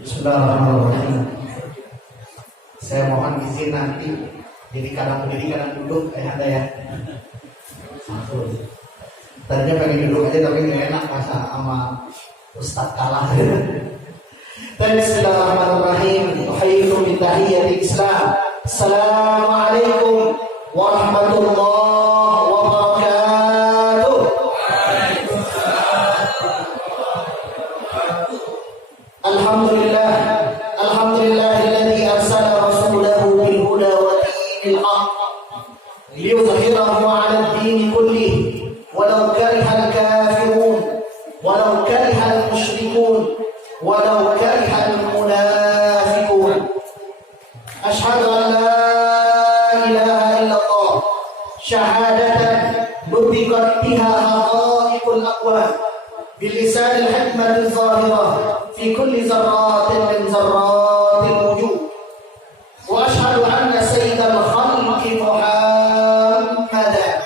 Bismillahirrahmanirrahim. Saya mohon izin nanti jadi kadang duduk kayak ada ya. Tadinya pengen duduk aja tapi nggak enak masa sama Ustadz kalah. Dan Bismillahirrahmanirrahim. Uhayyikum bi tahiyyatil Islam. Assalamualaikum warahmatullahi wabarakatuh. Alhamdulillahilladzi arsala rasulahu bil huda wa dinil haqq liyudhhirahu 'ala ad-din kullihi walau karihal kafirun walau karihal musyrikun walau karihal munafiqun. Asyhadu an la ilaha illallah syahadatan nutqat biha haqa'iqul aqwal bilisan al-hikmatil zahirah fi kulli zarratin min zarratil wujud. Wa asyhadu anna sayyidal khalqi Muhammadan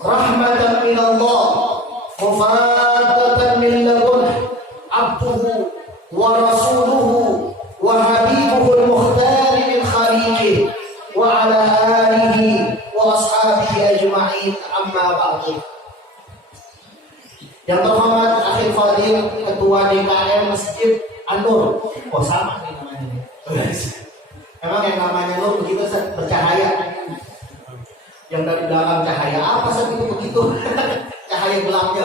rahmatan min Allah mufaddatan min ladunhu abduhu wa rasuluhu wa habibuhu al-mukhtar min khaliqihi wa ala alihi wa ashabihi ajma'in, amma ba'du. Yang terhormat Akhil Fadil, Ketua DKM Masjid An-Nur. Oh sama nih namanya. Memang yang namanya Nur begitu bercahaya. Yang dari belakang cahaya apa sih itu begitu? Cahaya gelapnya.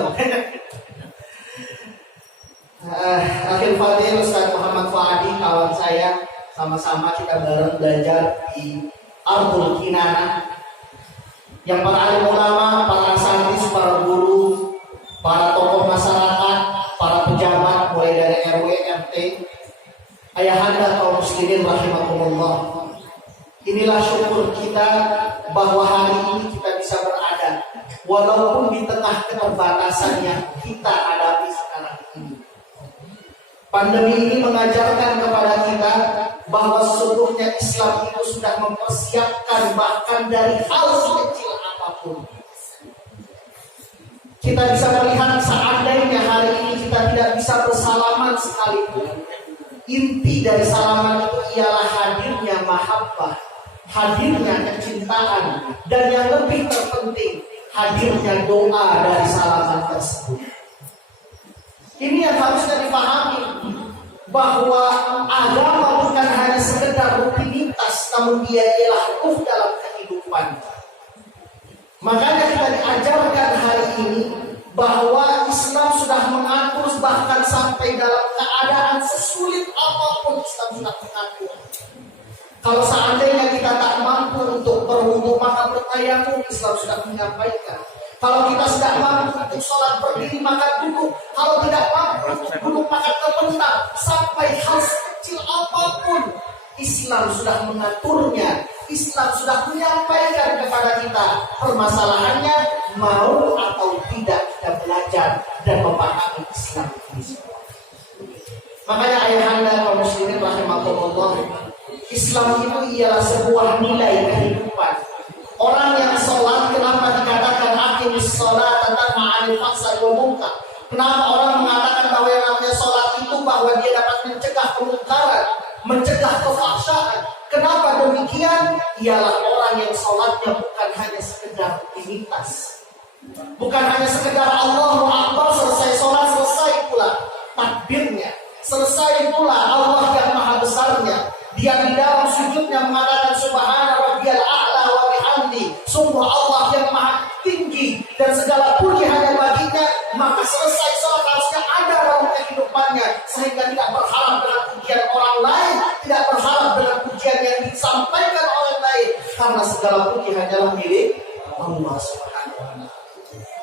Akhil Fadil, Ustaz Muhammad Fuadi, kawan saya, sama-sama kita bareng belajar di Ardul Kinana. Yang para alim ulama, para asatidz, para guru, para tokoh masyarakat, para pejabat mulai dari RW, RT, ayahanda kaum muslimin rahimakumullah. Inilah syukur kita bahwa hari ini kita bisa berada walaupun di tengah keterbatasan yang kita hadapi sekarang ini. Pandemi ini mengajarkan kepada kita bahwa sesungguhnya Islam itu sudah mempersiapkan bahkan dari hal sekecil apapun. Kita bisa melihat seandainya hari ini kita tidak bisa bersalaman sekalipun, inti dari salaman itu ialah hadirnya mahabbah, hadirnya kecintaan, dan yang lebih terpenting hadirnya doa dari salaman tersebut. Ini yang harusnya dipahami, bahwa agama bukan hanya sekedar rutinitas, namun dia ialah ruh dalam kehidupan. Makanya kita diajarkan hari ini bahwa Islam sudah mengatur bahkan sampai dalam keadaan sesulit apapun Islam sudah mengatur. Kalau seandainya kita tak mampu untuk berwudu maka bertayamum, Islam sudah menyampaikan. Kalau kita tidak mampu untuk sholat berdiri maka duduk. Kalau tidak mampu untuk duduk maka terbentak. Sampai hal sekecil apapun Islam sudah mengaturnya. Islam sudah menyampaikan kepada kita. Permasalahannya mau atau tidak kita belajar dan memahami Islam ini semua. Makanya ayahanda kaum muslimin rahimakumullah, Islam itu ialah sebuah nilai kehidupan. Orang yang sholat, kenapa dikatakan aqimis sholat tentang ma'anil fahsya'i wal munkar? Kenapa orang mengatakan bahwa yang namanya sholat itu bahwa dia dapat mencegah kemungkaran, mencegah kefahsyaan? Kenapa demikian? Ialah orang yang sholatnya bukan hanya sekedar rutinitas, bukan hanya sekedar Allahu Akbar, selesai sholat selesai pula takbirnya, selesai pula Allah yang maha besarnya. Dia di dalam sujudnya mengatakan subhana rabbiyal a'la wa bihamdi, sungguh Allah yang maha tinggi dan segala puji hanya baginya. Maka selesai sholat harusnya ada dalam kehidupannya, sehingga tidak berharap dengan pujian orang lain, tidak berharap dengan pujian yang disampaikan orang lain, karena segala puji hanyalah milik Allah Subhanahu wa ta'ala.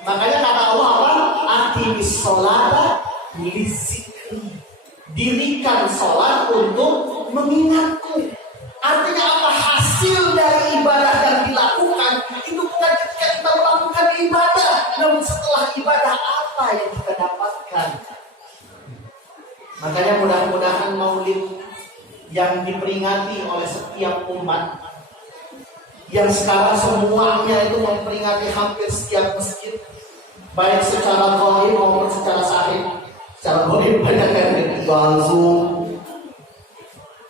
Makanya kata Allah apa? Aqimis sholata lizikri. Dirikan sholat untuk mengingatku. Artinya apa? Hasil dari ibadah yang dilakukan itu bukan ketika kita melakukan ibadah, namun setelah ibadah apa yang kita dapatkan. Makanya mudah-mudahan maulid yang diperingati oleh setiap umat, yang sekarang semuanya itu memperingati hampir setiap masjid, baik secara goib maupun secara sahih. Secara goib banyak yang langsung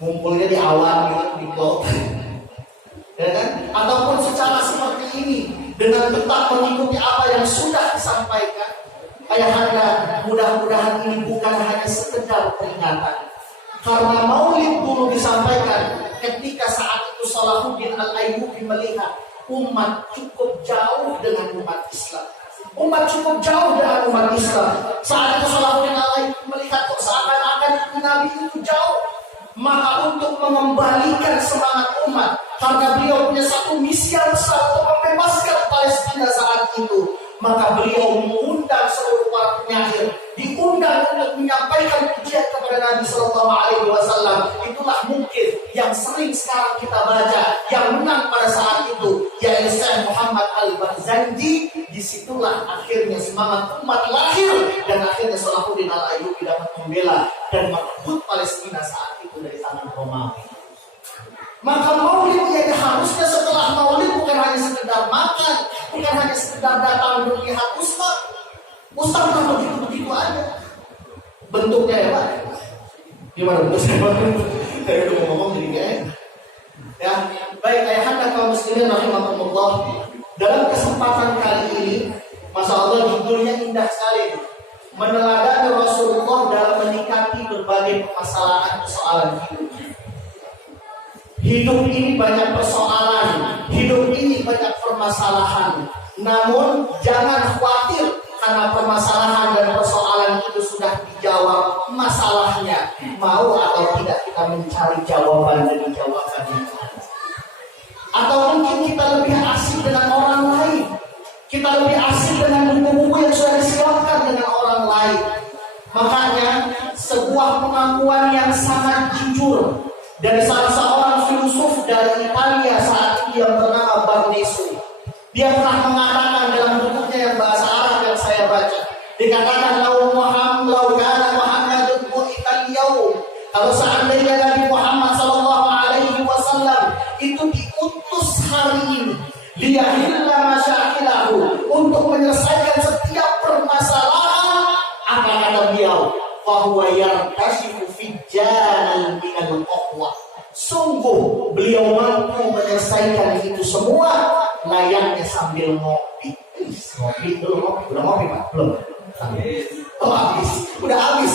ngumpulnya di awan gitu, di cloud, ya kan? Ataupun secara seperti ini dengan tetap mengikuti apa yang sudah disampaikan. Ayahanda, mudah-mudahan ini bukan hanya sekedar peringatan. Karena maulid dulu disampaikan ketika saat itu Salahuddin Al-Ayyubi melihat umat cukup jauh dengan umat Islam. Umat cukup jauh dengan umat Islam. Saat itu Salahuddin Al-Ayyubi melihat kok seakan-akan Nabi itu jauh. Maka untuk mengembalikan semangat umat, karena beliau punya satu misi yang besar untuk membebaskan Palestina saat itu, maka beliau mengundang seluruh para penyair, diundang untuk menyampaikan pujian kepada Nabi Sallallahu Alaihi Wasallam. Itulah mungkin yang sering sekarang kita baca, yang menang pada saat itu, yaitu Syekh Muhammad Al-Barzanji. Disitulah akhirnya semangat umat lahir, dan akhirnya Salahuddin Al-Ayyubi dapat membela dan merebut Palestina saat itu dari tangan Romawi. Maka maulid yang harusnya setelah maulid bukan hanya sekedar makan, bukan hanya sekedar datang untuk lihat ustaz. Ustaz kan begitu-begitu aja bentuknya ya Pak. Gimana bentuknya? Saya udah ngomong jadi gak enak. Ya, baik ayahanda kaum muslimin rahimakumullah. Dalam kesempatan kali ini, masya Allah judulnya indah sekali. Meneladani Rasulullah dalam menyikapi berbagai permasalahan hidup. Hidup ini banyak persoalan, hidup ini banyak permasalahan. Namun jangan khawatir karena permasalahan dan persoalan itu sudah dijawab. Masalahnya mau atau tidak kita mencari jawaban dari jawabannya. Atau mungkin kita lebih asik dengan orang lain. Kita lebih asik dengan buku-buku yang sudah disiapkan dengan orang lain. Makanya sebuah pengakuan yang sangat jujur dari salah seorang filosof dari Italia saat itu yang bernama Barnesu. Dia pernah mengatakan dalam bukunya yang bahasa Arab yang saya baca, dikatakan lau kana Muhammadun Italiyau, kalau seandainya Nabi Muhammad Sallallahu Alaihi Wasallam itu diutus hari ini, dia hilla masyakilahu, untuk menyelesaikan setiap permasalahan, apa kata beliau? Fahuwa yartashifu fijjanan minal ukhwah. Sungguh beliau mampu menyelesaikan itu semua layaknya sambil ngopi. Ngopi udah ngopi Pak? Belum? Oh habis, udah habis.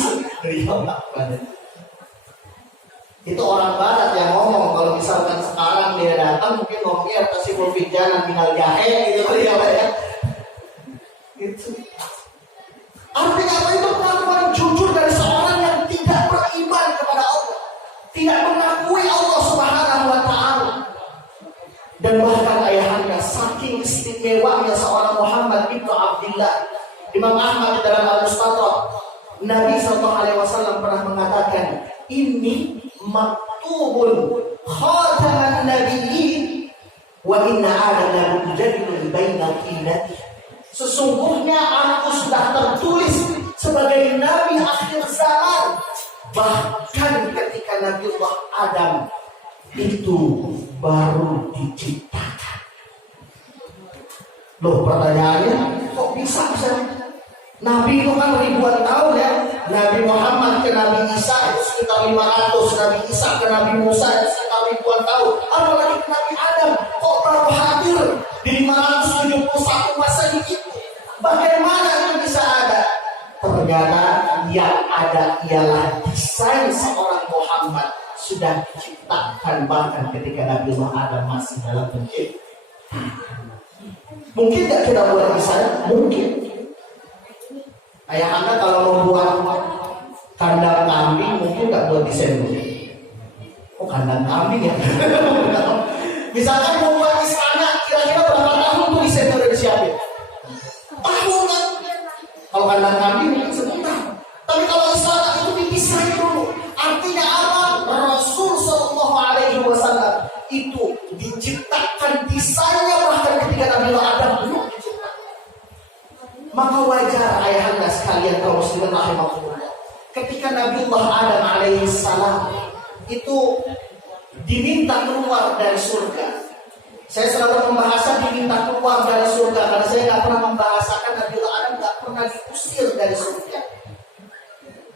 Itu orang Barat yang ngomong. Kalau misalkan sekarang dia datang mungkin ngomongnya yartashifu fijjanan minal jahe gitu ya. Itu artinya apa? Itu pengakuan jujur dari seorang yang tidak beriman kepada Allah, tidak mengakui Allah Subhanahu wa Ta'ala. Dan bahkan ayahanda, saking istimewanya seorang Muhammad ibnu Abdullah, Imam Ahmad dalam Al-Mustadrak, Nabi Sallallahu Alaihi Wasallam pernah mengatakan, ini maktubun khataman nabiyyin wa inna adana mujadilun baina qilati. Sesungguhnya aku sudah tertulis sebagai Nabi akhir zaman. Bahkan ketika Nabiullah Adam itu baru diciptakan. Loh, pertanyaannya kok bisa? Nabi itu kan ribuan tahun ya. Nabi Muhammad ke Nabi Isa itu sekitar 500, Nabi Isa ke Nabi Musa itu sekitar ribuan tahun. Apalagi ke Nabi Adam kok baru hadir di 571 Masehi itu. Bagaimana itu bisa ada? Ternyata yang ada ialah desain seorang Muhammad sudah diciptakan bahkan ketika Nabi Adam masih dalam penciptaan. Mungkin tidak kita buat desain? Mungkin. Ayah anda kalau membuat kandang kambing mungkin nggak buat desain dulu. Oh kandang kambing ya? Misalkan membuat istana kira-kira berapa tahun tuh desain udah disiapin? Tahun kan? Kalau kandang kambing mungkin sebentar. Tapi kalau istana itu dipisahin dulu. Artinya apa? Rasul Sallallahu Alaihi Wasallam itu diciptakan desainnya bahkan ketika Nabi Adam belum diciptakan. Maka wajar ayahanda sekalian kaum muslimin rahimakumullah, ketika Nabiullah Adam alaihissalam itu diminta keluar dari surga. Saya selalu membahasakan diminta keluar dari surga karena saya nggak pernah membahasakan Nabiullah Adam diusir dari surga.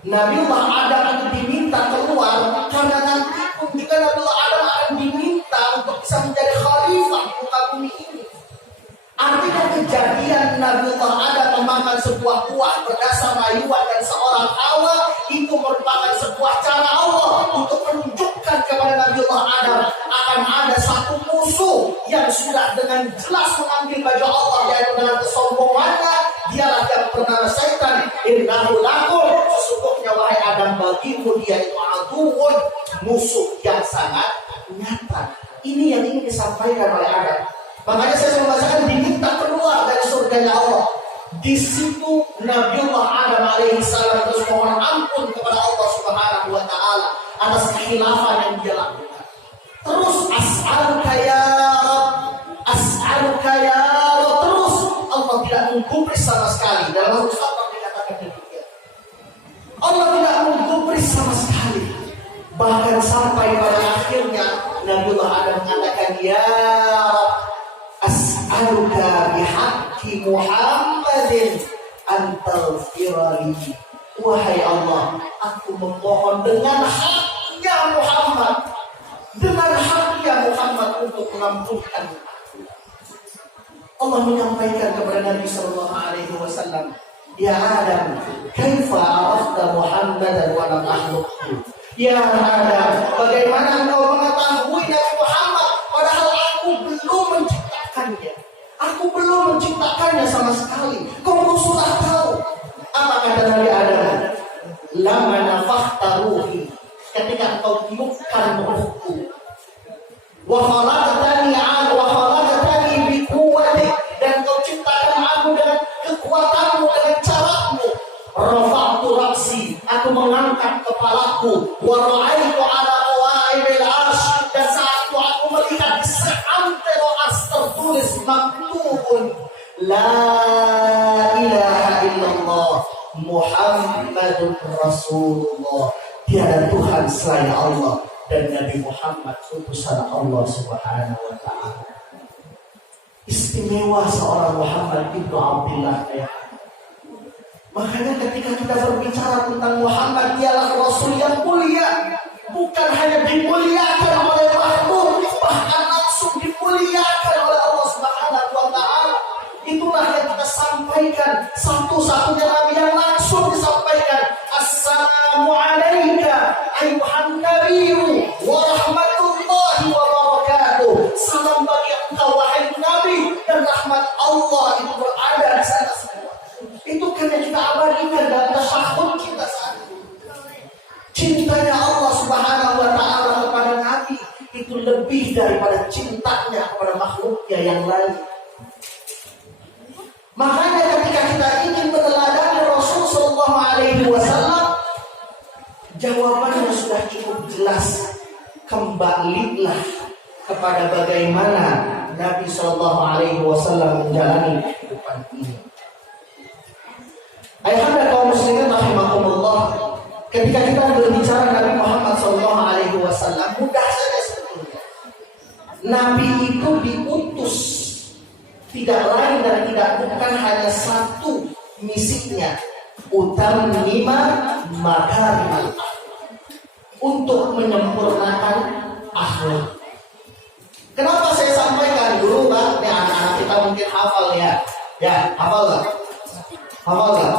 Nabiullah Adam itu diminta keluar karena nanti pun juga Nabiullah Adam akan diminta untuk bisa menjadi khalifah di muka bumi ini. Artinya kejadian Nabiullah Adam memakan sebuah buah berdasar rayuan dan seorang Hawa itu merupakan sebuah cara Allah untuk menunjukkan kepada Nabiullah Adam akan ada satu musuh yang sudah dengan jelas mengambil baju Allah, yaitu dengan kesombongannya. Dialah yang bernama Syaitan. Innahu lakum, sesungguhnya wahai Adam bagimu dia itu aduun, musuh yang sangat nyata. Ini yang ingin disampaikan oleh Adam. Makanya saya membacakan diminta keluar dari surganya Allah. Di situ Nabiullah Adam alaihissalam terus mohon ampun kepada Allah Subhanahu wa taala atas kekhilafan yang dia lakukan. Terus as'aluka ya Rabb, terus Allah tidak menggubris sama sekali. Dalam Al-Qur'an dikatakan demikian. Allah tidak menggubris sama sekali. Bahkan sampai pada akhirnya Nabiullah Adam mengatakan ya Rabb, as'aluka bihaqqi Muhammadin an taghfirli. Wahai Allah, aku memohon dengan haknya Muhammad, untuk mengampunkan aku. Allah menyampaikan kepada Nabi sallallahu alaihi wasallam, ya Adam, kaifa arafta Muhammadan wa lam akhluqhu? Ya Adam, bagaimana engkau mengetahui Nabi Muhammad padahal aku belum menciptakannya? Aku belum menciptakannya sama sekali. Kau sudah tahu. Apa kata Nabi Adam? Lama nafakhta ruhi, ketika engkau tiupkan ruhku. Wa khalaqtani bi quwwati, dan engkau ciptakan aku dengan kekuatanmu, dengan caramu. Rafa'tu ra'si, aku mengangkat kepalaku. Wa ra'aitu ala qawaimil 'arsy, dan saat itu aku melihat di seantero ars tertulis maktubun la ilaha illallah Muhammadur Rasulullah. Tiada Tuhan selain Allah dan Nabi Muhammad utusan Allah Subhanahu wa taala. Istimewa seorang Muhammad ibnu Abdullah ya. Makanya ketika kita berbicara tentang Muhammad, dialah Rasul yang mulia, bukan hanya dimuliakan oleh makhluk, bahkan langsung dimuliakan oleh Allah Subhanahu wa taala. Itulah yang kita sampaikan, satu-satunya Nabi yang langsung disampaikan, assalamu alayka ayyuhan nabiyyu wa rahmatullahi wa barakatuh. Salam bagi engkau wahai Nabi, dan rahmat Allah itu berada di sana semua. Itu kan yang kita abadikan dalam tasyahud kita saat ini. Cintanya Allah Subhanahu wa taala kepada Nabi itu lebih daripada cintanya kepada makhluknya yang lain. Makanya ketika kita ingin meneladani Rasul sallallahu alaihi wasallam, jawabannya sudah cukup jelas. Kembalilah kepada bagaimana Nabi sallallahu alaihi wasallam menjalani kehidupan ini. Ayahanda kaum muslimin rahimakumullah, ketika kita berbicara Nabi Muhammad sallallahu alaihi wasallam, mudah saja sebetulnya. Nabi itu diutus tidak lain dan tidak bukan hanya satu misinya, utammima makarimal akhlak, untuk menyempurnakan akhlak. Kenapa saya sampaikan dulu, Pak? Ini anak-anak kita mungkin hafal ya. Ya, hafal nggak? Hafal nggak?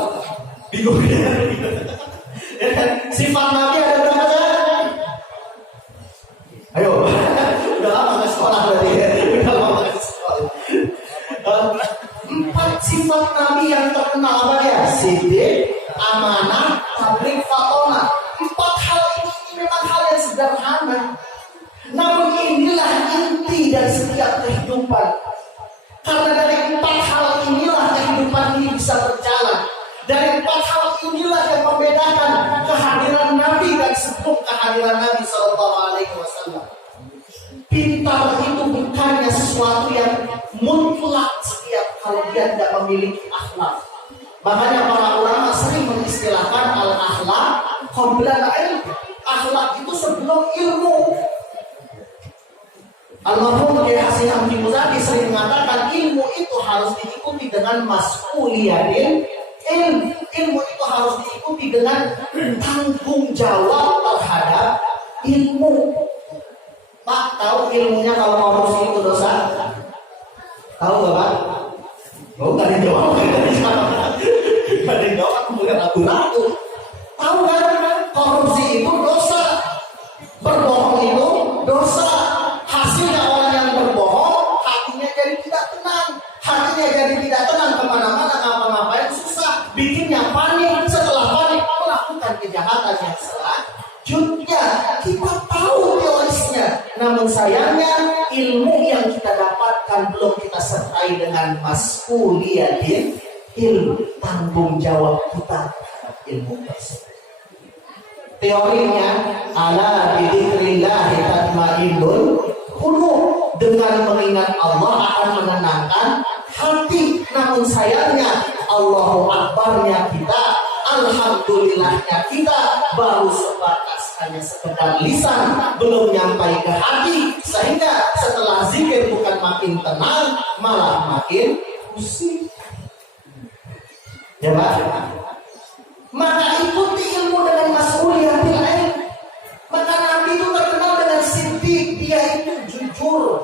Bingung ya. Sifat Nabi ada berapa saja? Ayo, udah lama nggak sekolah berarti ya. Udah lama nggak sekolah. 4 sifat Nabi yang terkenal apa dia? Siddiq, amanah, tabligh, fatonah. 4 hal ini memang hal yang sederhana, namun inilah inti dari setiap kehidupan. Karena dari 4 hal inilah kehidupan ini bisa berjalan. Dari 4 hal inilah yang membedakan kehadiran Nabi dan sebelum kehadiran Nabi Sallallahu Alaihi Wasallam. Pintar itu bukannya sesuatu yang mutlak setiap kalau dia tidak memiliki akhlak. Makanya para ulama sering mengistilahkan al-akhlak qabla al-ilm. Akhlak itu sebelum ilmu. Almarhum Kiai Hasyim Hamdi Muzaki sering mengatakan ilmu itu harus diikuti dengan mas'uliyatil ilm. dengan tanggung jawab terhadap ilmu. Pak, tahu ilmunya kalau korupsi itu dosa? Tahu nggak Pak? Oh, nggak dijawab. Nggak dijawab, aku bukan ragu-ragu. Tahu kan? Korupsi itu dosa. Berbohong itu dosa. Hasilnya orang yang berbohong, hatinya jadi tidak tenang. Hatinya jadi tidak tenang, kemana-mana ngapa-ngapain susah. Bikinnya panik. Setelah panik, melakukan kejahatan yang selanjutnya. Kita tahu teorisnya, namun sayangnya ilmu yang kita dapatkan belum kita sertai dengan mas'uliyatin ilmu, tanggung jawab kita terhadap ilmu tersebut. Teorinya ala bidzikrillah tatmainnul qulub, dengan mengingat Allah akan menenangkan hati. Namun sayangnya Allahu Akbarnya kita, alhamdulillahnya kita baru sebatas hanya sekedar lisan, belum nyampai ke hati, sehingga setelah zikir bukan makin tenang, malah makin pusing. Ya Pak? Maka ikuti ilmu dengan mas'uliyatil ilm. Maka Nabi itu terkenal dengan siddiq, dia itu jujur.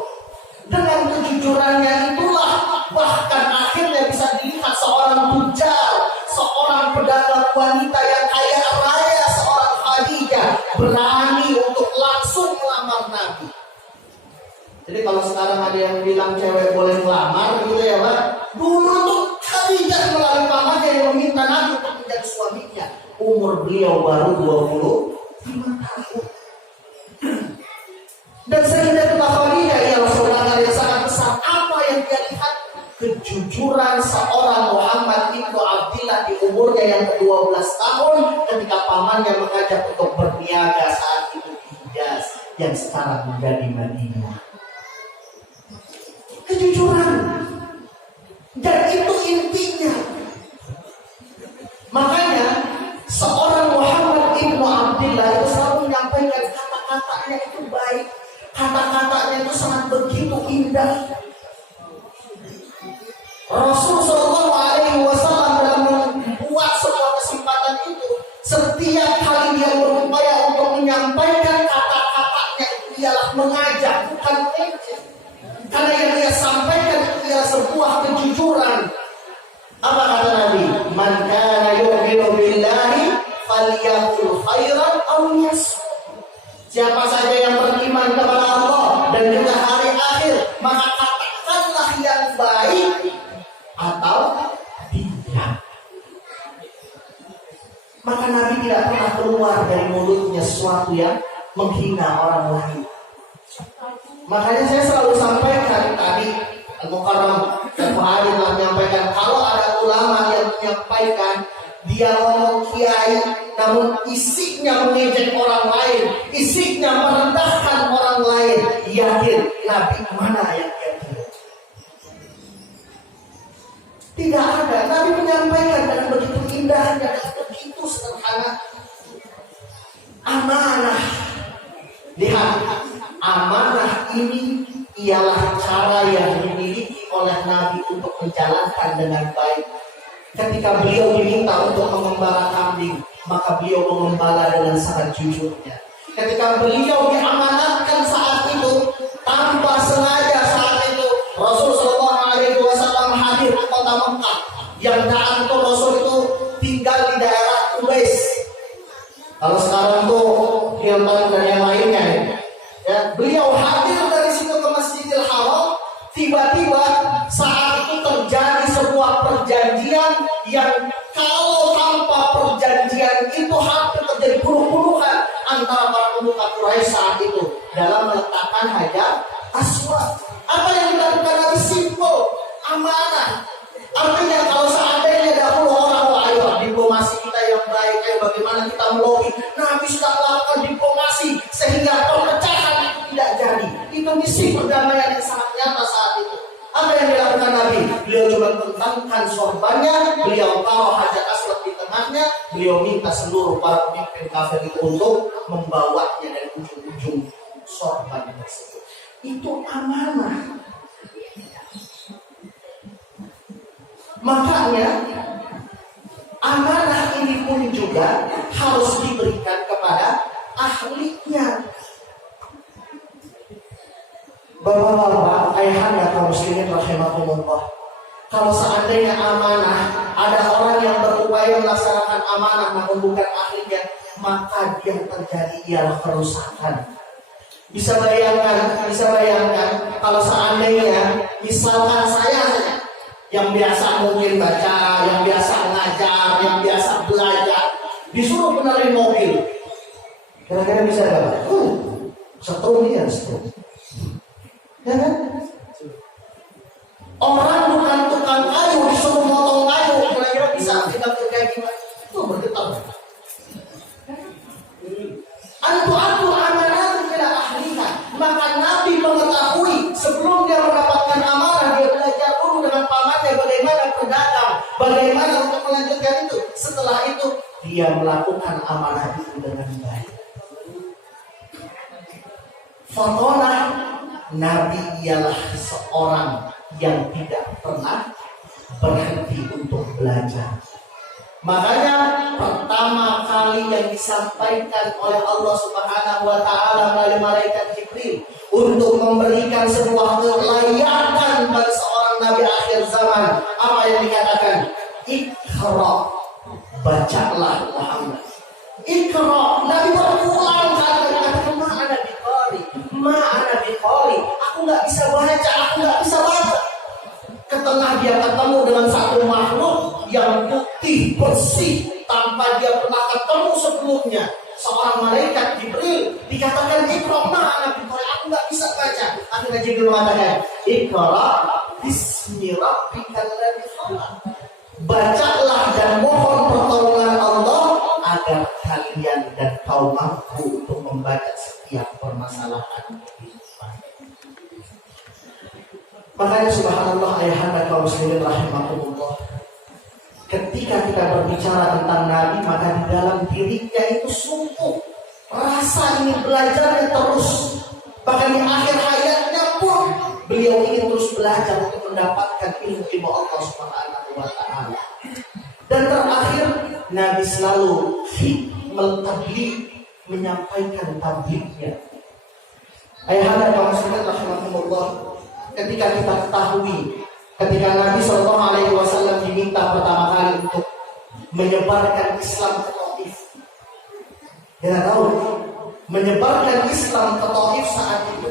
Dengan kejujurannya itulah bahkan akhirnya bisa dilihat seorang tujar, seorang pedagang wanita yang kaya raya, seorang Khadijah berani untuk langsung melamar Nabi. Jadi kalau sekarang ada yang bilang cewek boleh melamar gitu ya Pak, dulu tuh Khadijah melalui pamannya yang meminta Nabi untuk menjadi suaminya. Umur beliau baru 25 tahun. Dan sehingga Khadijah ialah saudara yang sangat besar. Apa yang dia lihat? Kejujuran seorang Muhammad ibnu Abdillah di umurnya yang ke-12 tahun ketika pamannya mengajak untuk berniaga saat itu di Hijaz yang sekarang menjadi Madinah. Kejujuran. Dan itu intinya. Makanya seorang Muhammad ibnu Abdillah itu selalu menyampaikan kata-katanya itu baik. Kata-katanya itu sangat begitu indah. Rasul Shallallahu Alaihi Wasallam dalam membuat sebuah kesempatan itu, setiap kali dia berupaya untuk menyampaikan kata-katanya itu ialah mengajak, bukan mengejek. Karena yang dia sampaikan itu ialah sebuah kejujuran. Apa kata Nabi? Man kana yu'minu billahi falyaqul khairan aw liyasmut. Siapa saja yang beriman kepada Allah dan juga hari akhir, maka katakanlah yang baik atau tidak. Maka Nabi tidak pernah keluar dari mulutnya sesuatu yang menghina orang lain. Makanya saya selalu sampaikan tadi, Al-Mukarram dan Muhammad telah menyampaikan, kalau ada ulama yang menyampaikan dia ngomong kiai, namun isinya mengejek orang lain, isinya merendahkan orang lain, yakin Nabi mana yang dia kira? Tidak ada. Nabi menyampaikan dengan begitu indahnya dan begitu sederhana. Amanah. Lihat, amanah ini ialah cara yang dimiliki oleh Nabi untuk menjalankan dengan baik. Ketika beliau diminta untuk mengembala kambing, maka beliau mengembala dengan sangat jujurnya. Ketika beliau diamanatkan saat itu, tanpa sengaja saat itu, Rasul Shallallahu Alaihi Wasallam hadir ke kota Mekah. Yang saat itu Rasul itu tinggal di daerah Ubais. Kalau sekarang tuh Hilton dan yang lainnya, ya, beliau hadir dari situ ke Masjidil Haram. Tiba-tiba saat itu terjadi sebuah perjanjian yang kalau tanpa perjanjian itu hampir terjadi bunuh-bunuhan antara para pemuka Quraisy saat itu dalam meletakkan Hajar Aswad. Apa yang dilakukan Nabi simpel, amanah. Artinya kalau seandainya dahulu orang, ayo diplomasi kita yang baik, ayo bagaimana kita melobi. Nabi sudah melakukan diplomasi sehingga perpecahan itu tidak jadi. Itu misi perdamaian yang sangat nyata saat itu. Apa yang dilakukan Nabi? Beliau coba bentangkan sorbannya, beliau taruh Hajar Aswad di tengahnya, beliau minta seluruh para pemimpin kafir itu untuk membawanya dari ujung-ujung sorban tersebut. Itu amanah. Makanya amanah ini pun juga juga harus diberikan kepada ahlinya. Bapak-bapak, ayahanda kaum muslimin rahimakumullah. Kalau seandainya amanah, ada orang yang berupaya melaksanakan amanah namun bukan ahlinya, maka yang terjadi ialah kerusakan. Bisa bayangkan kalau seandainya misalkan saya yang biasa mungkin baca, yang biasa ngajar, yang biasa belajar, disuruh benerin mobil, kira-kira bisa apa? Setrum dia, setrum. Ya kan? Orang bukan tukang kayu disuruh motong kayu, kira-kira bisa kita kayak gimana? Itu bergetar. Antu amanah tidak ahlinya. Maka Nabi mengetahui sebelum dia mendapatkan amanah, dia belajar dulu dengan pamannya bagaimana berdagang, bagaimana untuk melanjutkan itu. Setelah itu dia melakukan amanah itu dengan baik. Fatonah, Nabi ialah seorang yang tidak pernah berhenti untuk belajar. Makanya pertama kali yang disampaikan oleh Allah Subhanahu wa taala melalui malaikat Jibril untuk memberikan sebuah kelayakan bagi seorang nabi akhir zaman, apa yang dikatakan? Iqra, bacalah Muhammad. Iqra, Nabi berulang kali katakan ma ana biqari, aku nggak bisa baca, aku nggak bisa baca. Ketelah dia ketemu dengan satu makhluk yang putih bersih tanpa dia pernah ketemu sebelumnya, seorang malaikat Jibril, dikatakan Iqra ma ana biqari, aku nggak bisa baca. Akhirnya Jibril mengatakan Iqra bismi rabbikal ladzi khalaq, bacalah dan mohon pertolongan Allah agar kalian dan kaum mampu untuk membaca setiap permasalahan kehidupan. Makanya subhanallah ayahanda kaum muslimin rahimakumullah, ketika kita berbicara tentang Nabi, maka di dalam dirinya itu sungguh rasa ingin belajarnya terus. Bahkan di akhir hayatnya pun beliau ingin terus belajar untuk mendapatkan ilmu Allah Subhanahu wa taala. Dan terakhir, Nabi selalu hikmah tabligh, menyampaikan tablighnya. Ayahanda kaum muslimin rahimakumullah, ketika kita ketahui, ketika Nabi Shallallahu Alaihi Wasallam diminta pertama kali untuk menyebarkan Islam ke Taif, kita tahu menyebarkan Islam ke Taif saat itu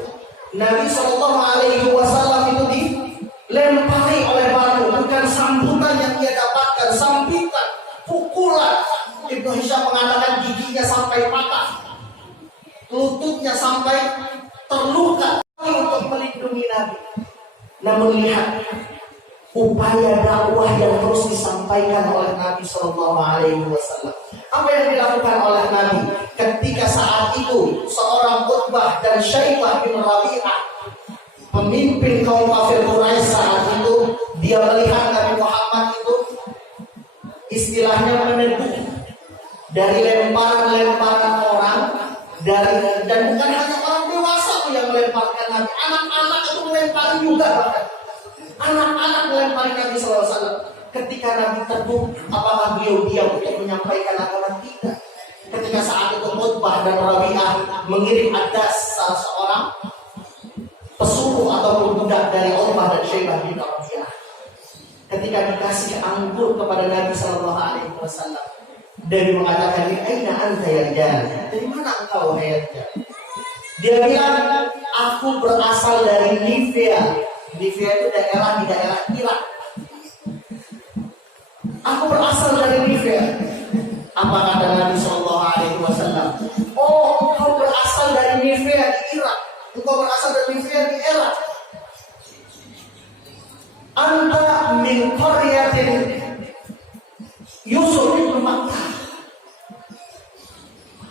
Nabi Shallallahu Alaihi Wasallam itu dilempari oleh batu, bukan sambutan yang dia dapatkan, sambitan, pukulan. Ibnu Hisham mengatakan giginya sampai patah, lututnya sampai terluka untuk melindungi Nabi. Namun lihat upaya dakwah yang terus disampaikan oleh Nabi Shallallahu Alaihi Wasallam. Apa yang dilakukan oleh Nabi ketika saat itu seorang Utbah dan Syaibah bin Rabi'ah, pemimpin kaum kafir Quraisy saat itu, dia melihat Nabi Muhammad itu istilahnya meneduh dari lemparan-lemparan orang, dan bukan hanya orang dewasa yang melemparkan Nabi, anak-anak itu melempari juga, bahkan anak-anak melempari Nabi SAW. Ketika Nabi teduh, apakah beliau diam untuk menyampaikan agama? Tidak. Ketika saat itu Utbah dan Rabi'ah mengirim adas salah seorang pesuruh ataupun budak dari Utbah dan Syaibah bin Rabi'ah, ketika dikasih anggur kepada Nabi Sallallahu Alaihi Wasallam, Nabi mengatakan, "Aina anta ya Rijal?" Dari mana engkau wahai Rijal? Dia bilang, aku berasal dari Livia. Livia itu daerah di daerah Irak. Aku berasal dari Livia. Apa kata Nabi Sallallahu Alaihi Wasallam? Oh, engkau berasal dari Livia di Irak. Engkau berasal dari Livia di Irak. Anta min qaryatin Yusuf bin Makkah.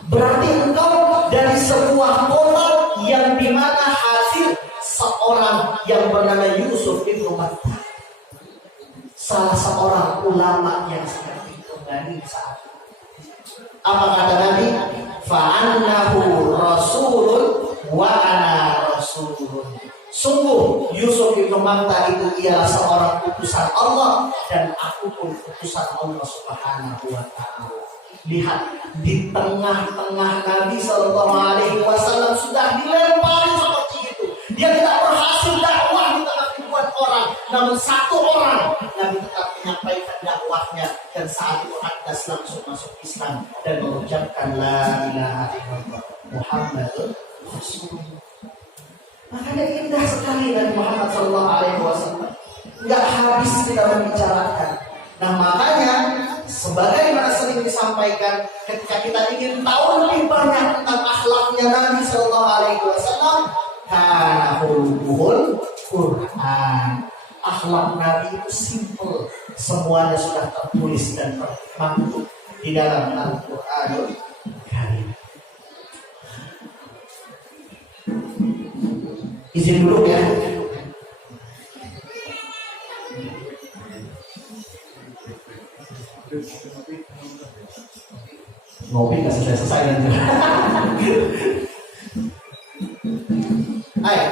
Berarti engkau dari sebuah kota yang dimana hadir seorang yang bernama Yusuf bin Makkah, salah seorang ulama yang sangat dikembali saat itu. Apa kata Nabi? Fa'annahu rasulun wa ana rasulun. Sungguh Yusuf bin Makkah itu ialah seorang utusan Allah dan aku pun utusan Allah Subhanahu wa taala. Lihat, di tengah-tengah Nabi Shallallahu Alaihi Wasallam sudah dilempari seperti itu. Dia tidak berhasil dakwah di tengah ribuan orang, namun satu orang Nabi tetap menyampaikan dakwahnya, dan saat itu Anas langsung masuk Islam dan mengucapkan la ilaha illallah Muhammadur Rasulullah. Makanya indah sekali Nabi Muhammad Shallallahu Alaihi Wasallam. Nggak habis kita membicarakan. Nah makanya sebagaimana sering disampaikan, ketika kita ingin tahu lebih banyak tentang akhlaknya Nabi Shallallahu Alaihi Wasallam, karena hulul Quran. Akhlak Nabi itu simple, semuanya sudah tertulis dan termaktub di dalam Al-Quranul Karim. Izin dulu ya. Ngopi nggak selesai nanti. Ayo.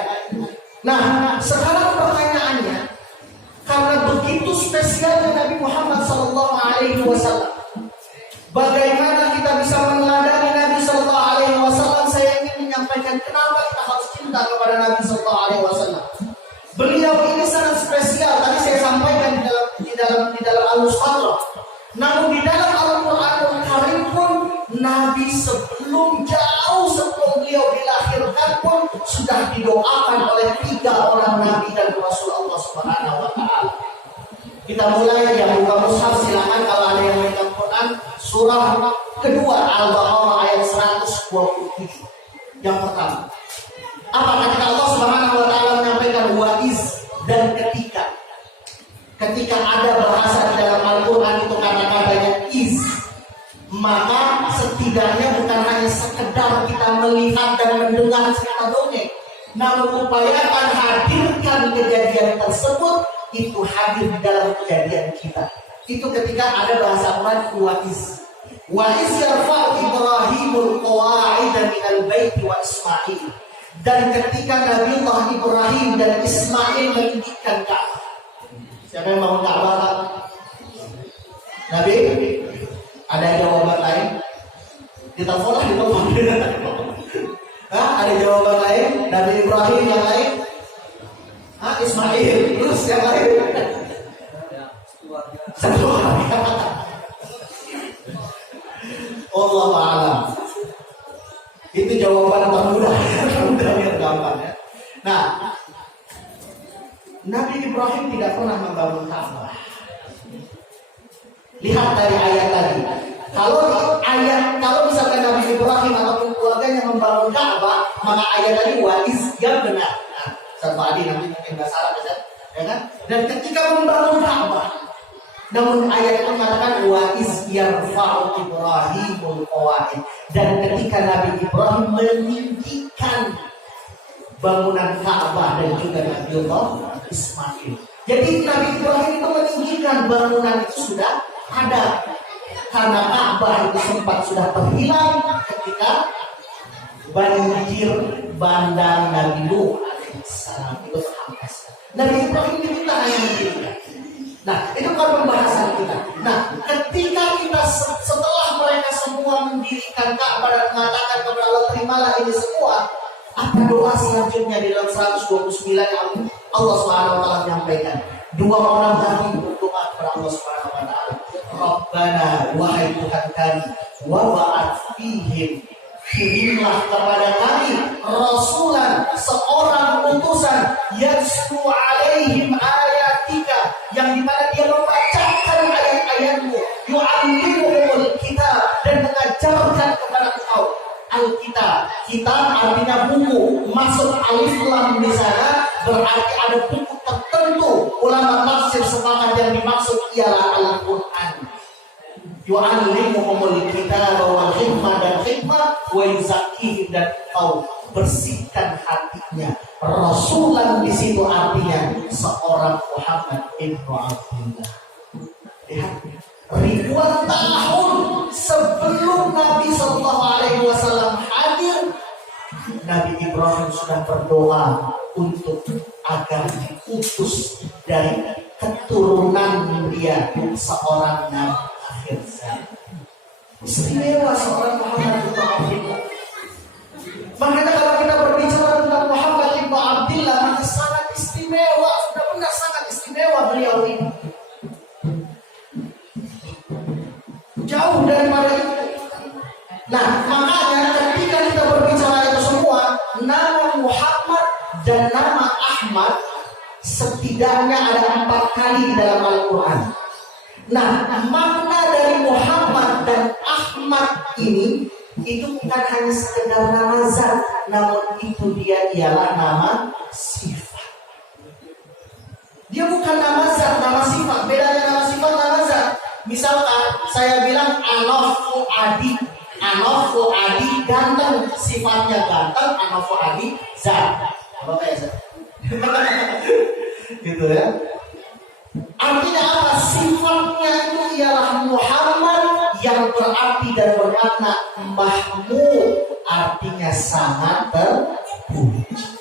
Nah, sekarang pertanyaannya, karena begitu spesialnya Nabi Muhammad SAW, bagaimana kita bisa meneladani Nabi SAW? Saya ingin menyampaikan kenapa kita harus cinta kepada Nabi SAW. Beliau ini sangat spesial. Tadi saya sampaikan di dalam Al-Mustafa. Namun di dalam Al-Quranul Karim pun Nabi jauh sebelum beliau dilahirkan pun sudah didoakan oleh 3 orang Nabi dan Rasul Allah Subhanahu wa Ta'ala. Kita mulai yang buka mushaf, silakan kalau ada yang megang Quran, surah kedua Al-Baqarah ayat 127. Yang pertama, apa ketika Allah Subhanahu wa Ta'ala menyampaikan wa'iz dan ketika ada bahasa di dalam Al-Quran itu kata-katanya iz, maka setidaknya bukan hanya sekedar kita melihat dan mendengar cerita dongeng, namun upayakan hadirkan kejadian tersebut itu hadir di dalam kejadian kita. Itu ketika ada bahasa Quran wa iz yarfa'u Ibrahimul qawa'ida minal baiti wa Ismail, dan ketika Nabiullah Ibrahim dan Ismail meninggikan Ka'bah. Siapa yang bangun Ka'bah? Nabi? Ada jawaban lain? Kita follow di tempat. Ada jawaban lain? Nabi Ibrahim yang lain? Ismail. Terus yang lain? Satu keluarga. Allahu a'lam. Itu jawaban termudah yang gampang ya. Nah, Nabi Ibrahim tidak pernah membangun Ka'bah. Lihat dari ayat tadi. Kalau misalkan Nabi Ibrahim ataupun keluarganya membangun Ka'bah, maka ayat tadi wa'iz yang benar. Nah, satu adi nanti mungkin nggak salah ya kan? Dan ketika membangun Ka'bah, namun ayat itu mengatakan wa'iz yarfa'u Ibrahimul qawa'id, dan ketika Nabi Ibrahim meninggikan bangunan Ka'bah dan juga Nabiullah Ismail. Jadi Nabi Ibrahim itu meninggikan bangunan itu sudah ada, karena Ka'bah itu sempat sudah terhilang ketika banjir bandang Nabi Nuh alaihissalam itu terhampas. Nabi Ibrahim diminta hanya mendirikan. Nah, itu kan pembahasan kita. Nah, ketika kita setelah mereka semua mendirikan Ka'bah dan mengatakan kepada Allah, terimalah ini semua, apa doa selanjutnya di dalam 129 yang Allah Subhanahu wa Ta'ala menyampaikan? 2 orang Nabi berdoa kepada Allah Subhanahu wa Ta'ala. Rabbana, wahai Tuhan kami, wa ba'ath fihim, kirimlah kepada kami rasulan, seorang utusan, yatlu alaihim ayatika, yang dimana dia membacakan ayat-ayatmu, yu'allimuhumul kitab, dan mengajarkan kepada engkau Alkitab. Kitab artinya buku, masuk alif lam di sana berarti ada buku tertentu. Ulama tafsir sepakat yang dimaksud ialah Al-Quran. Yu'allimuhumul kitab wal hikmah, dan hikmah wa yuzakkihim, dan kau bersihkan hatinya. Rasulan di situ artinya seorang Muhammad ibnu Abdullah. Lihat, ribuan tahun sebelum Nabi Sallallahu Alaihi Wasallam hadir, Nabi Ibrahim sudah berdoa untuk agar diutus dari keturunan dia seorang Nabi akhir zaman. Istimewa seorang Muhammad bin Abdullah. Makanya kalau kita berbicara tentang Muhammad bin Abdullah, maka sangat istimewa, benar-benar sangat istimewa beliau ini. Jauh daripada itu. Nah, makanya ketika kita berbicara itu semua, nama Muhammad dan nama Ahmad setidaknya ada 4 kali dalam Al-Quran. Nah, makna dari Muhammad dan Ahmad ini itu bukan hanya sekedar nama zat, namun itu dia ialah nama sifat. Dia bukan nama zat, nama sifat. Bedanya nama sifat, nama zat. Misalkan saya bilang Anofu Adi, Anofu Adi ganteng, sifatnya ganteng, Anofu Adi zat. Apa kayak zat? Gitu ya. Artinya apa? Sifatnya itu ialah Muhammad yang berarti dan bermakna Mahmud, artinya sangat terpuji.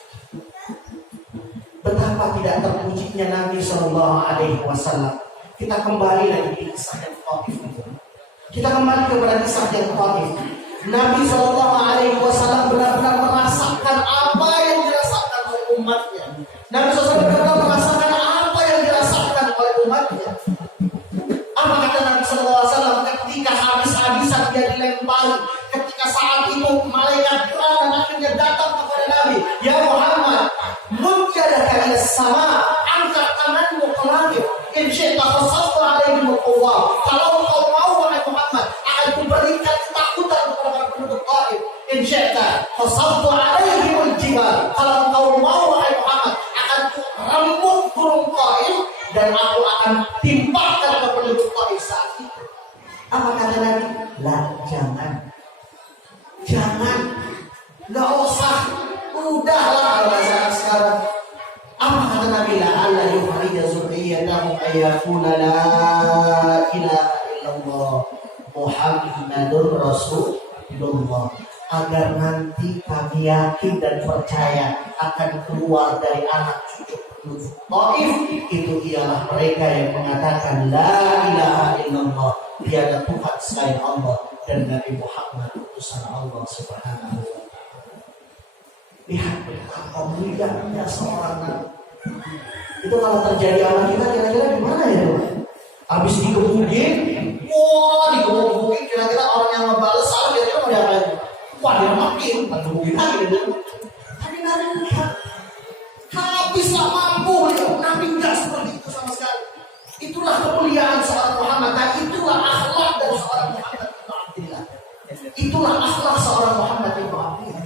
Betapa tidak terpujinya Nabi Sallallahu Alaihi Wasallam. Kita kembali lagi di kisah yang Taif itu. Kita kembali kepada kisah yang Taif. Nabi Sallallahu Alaihi Wasallam benar-benar merasakan apa yang dirasakan oleh umatnya. Nabi SAW benar-benar merasakan apa yang dirasakan oleh umatnya. Apa kata Nabi SAW ketika habis-habisan dia dilempari, ketika saat itu malaikat Jibril dan akhirnya datang kepada Nabi, ya Muhammad, munjadaka ila sama, angkat tanganmu ke langit, insya Allah khasaftu alaihim al-quwwah. Kalau kau mau wahai Muhammad, akan kuberikan ketakutan kepada para penduduk Taif. Insya Allah khasaftu alaihim al-jibal. Kalau kau mau wahai Muhammad, akan kurembuk gunung Taif dan aku akan timpakan ke penduduk Taif saat itu. Apa kata Nabi? Lah, jangan, nggak usah, udahlah bahasa sekarang. Apa kata Nabi? La Allah yuharija zurriyatahum ayyakuna la ilaha illallah Muhammadur Rasulullah, agar nanti kami yakin dan percaya akan keluar dari anak cucu penduduk Taif itu ialah mereka yang mengatakan la ilaha illallah, tiada Tuhan selain Allah, dan Nabi Muhammad utusan Allah Subhanahu wa ta'ala. Lihat betapa mulianya seorang Nabi. Itu kalau terjadi sama kita kira-kira gimana ya? Habis digebukin, digebukin, kira-kira orang yang ngebales salah kira-kira mau diapain? Wah, dia makin gebukin lagi gitu. Tapi Nabi lihat, habislah mampu beliau. Nabi enggak seperti itu sama sekali. Itulah kemuliaan seorang Muhammad, dan itulah akhlak dari seorang Muhammad bin Abdullah. Itulah akhlak seorang Muhammad bin Abdullah.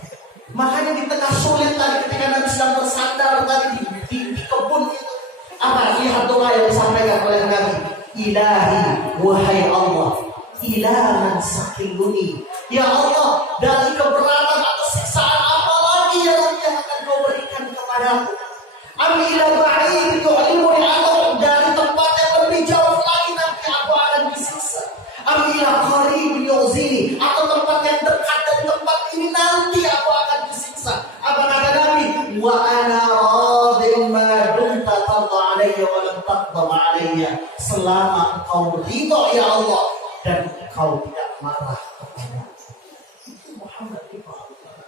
Makanya di tengah sulit tadi ketika Nabi sedang bersandar tadi di kebun itu, apa? Lihat doa yang disampaikan oleh Nabi. Ilahi, wahai Allah, ilahan sakiluni. Ya Allah, dari keberatan atau siksaan apa lagi yang akan kau berikan kepadaku? Amila ba'id tu'limuni atau dari tempat yang lebih jauh lagi nanti aku akan disiksa. Amila qarib yu'zini, atau tempat yang dekat dari tempat ini nanti aku akan disiksa. Apa kata Nabi? Wa ana radin ma dumta tarda alayya wa lam taqdam alayya. Selama engkau ridho ya Allah dan engkau tidak marah kepada Muhammad bin Abdullah.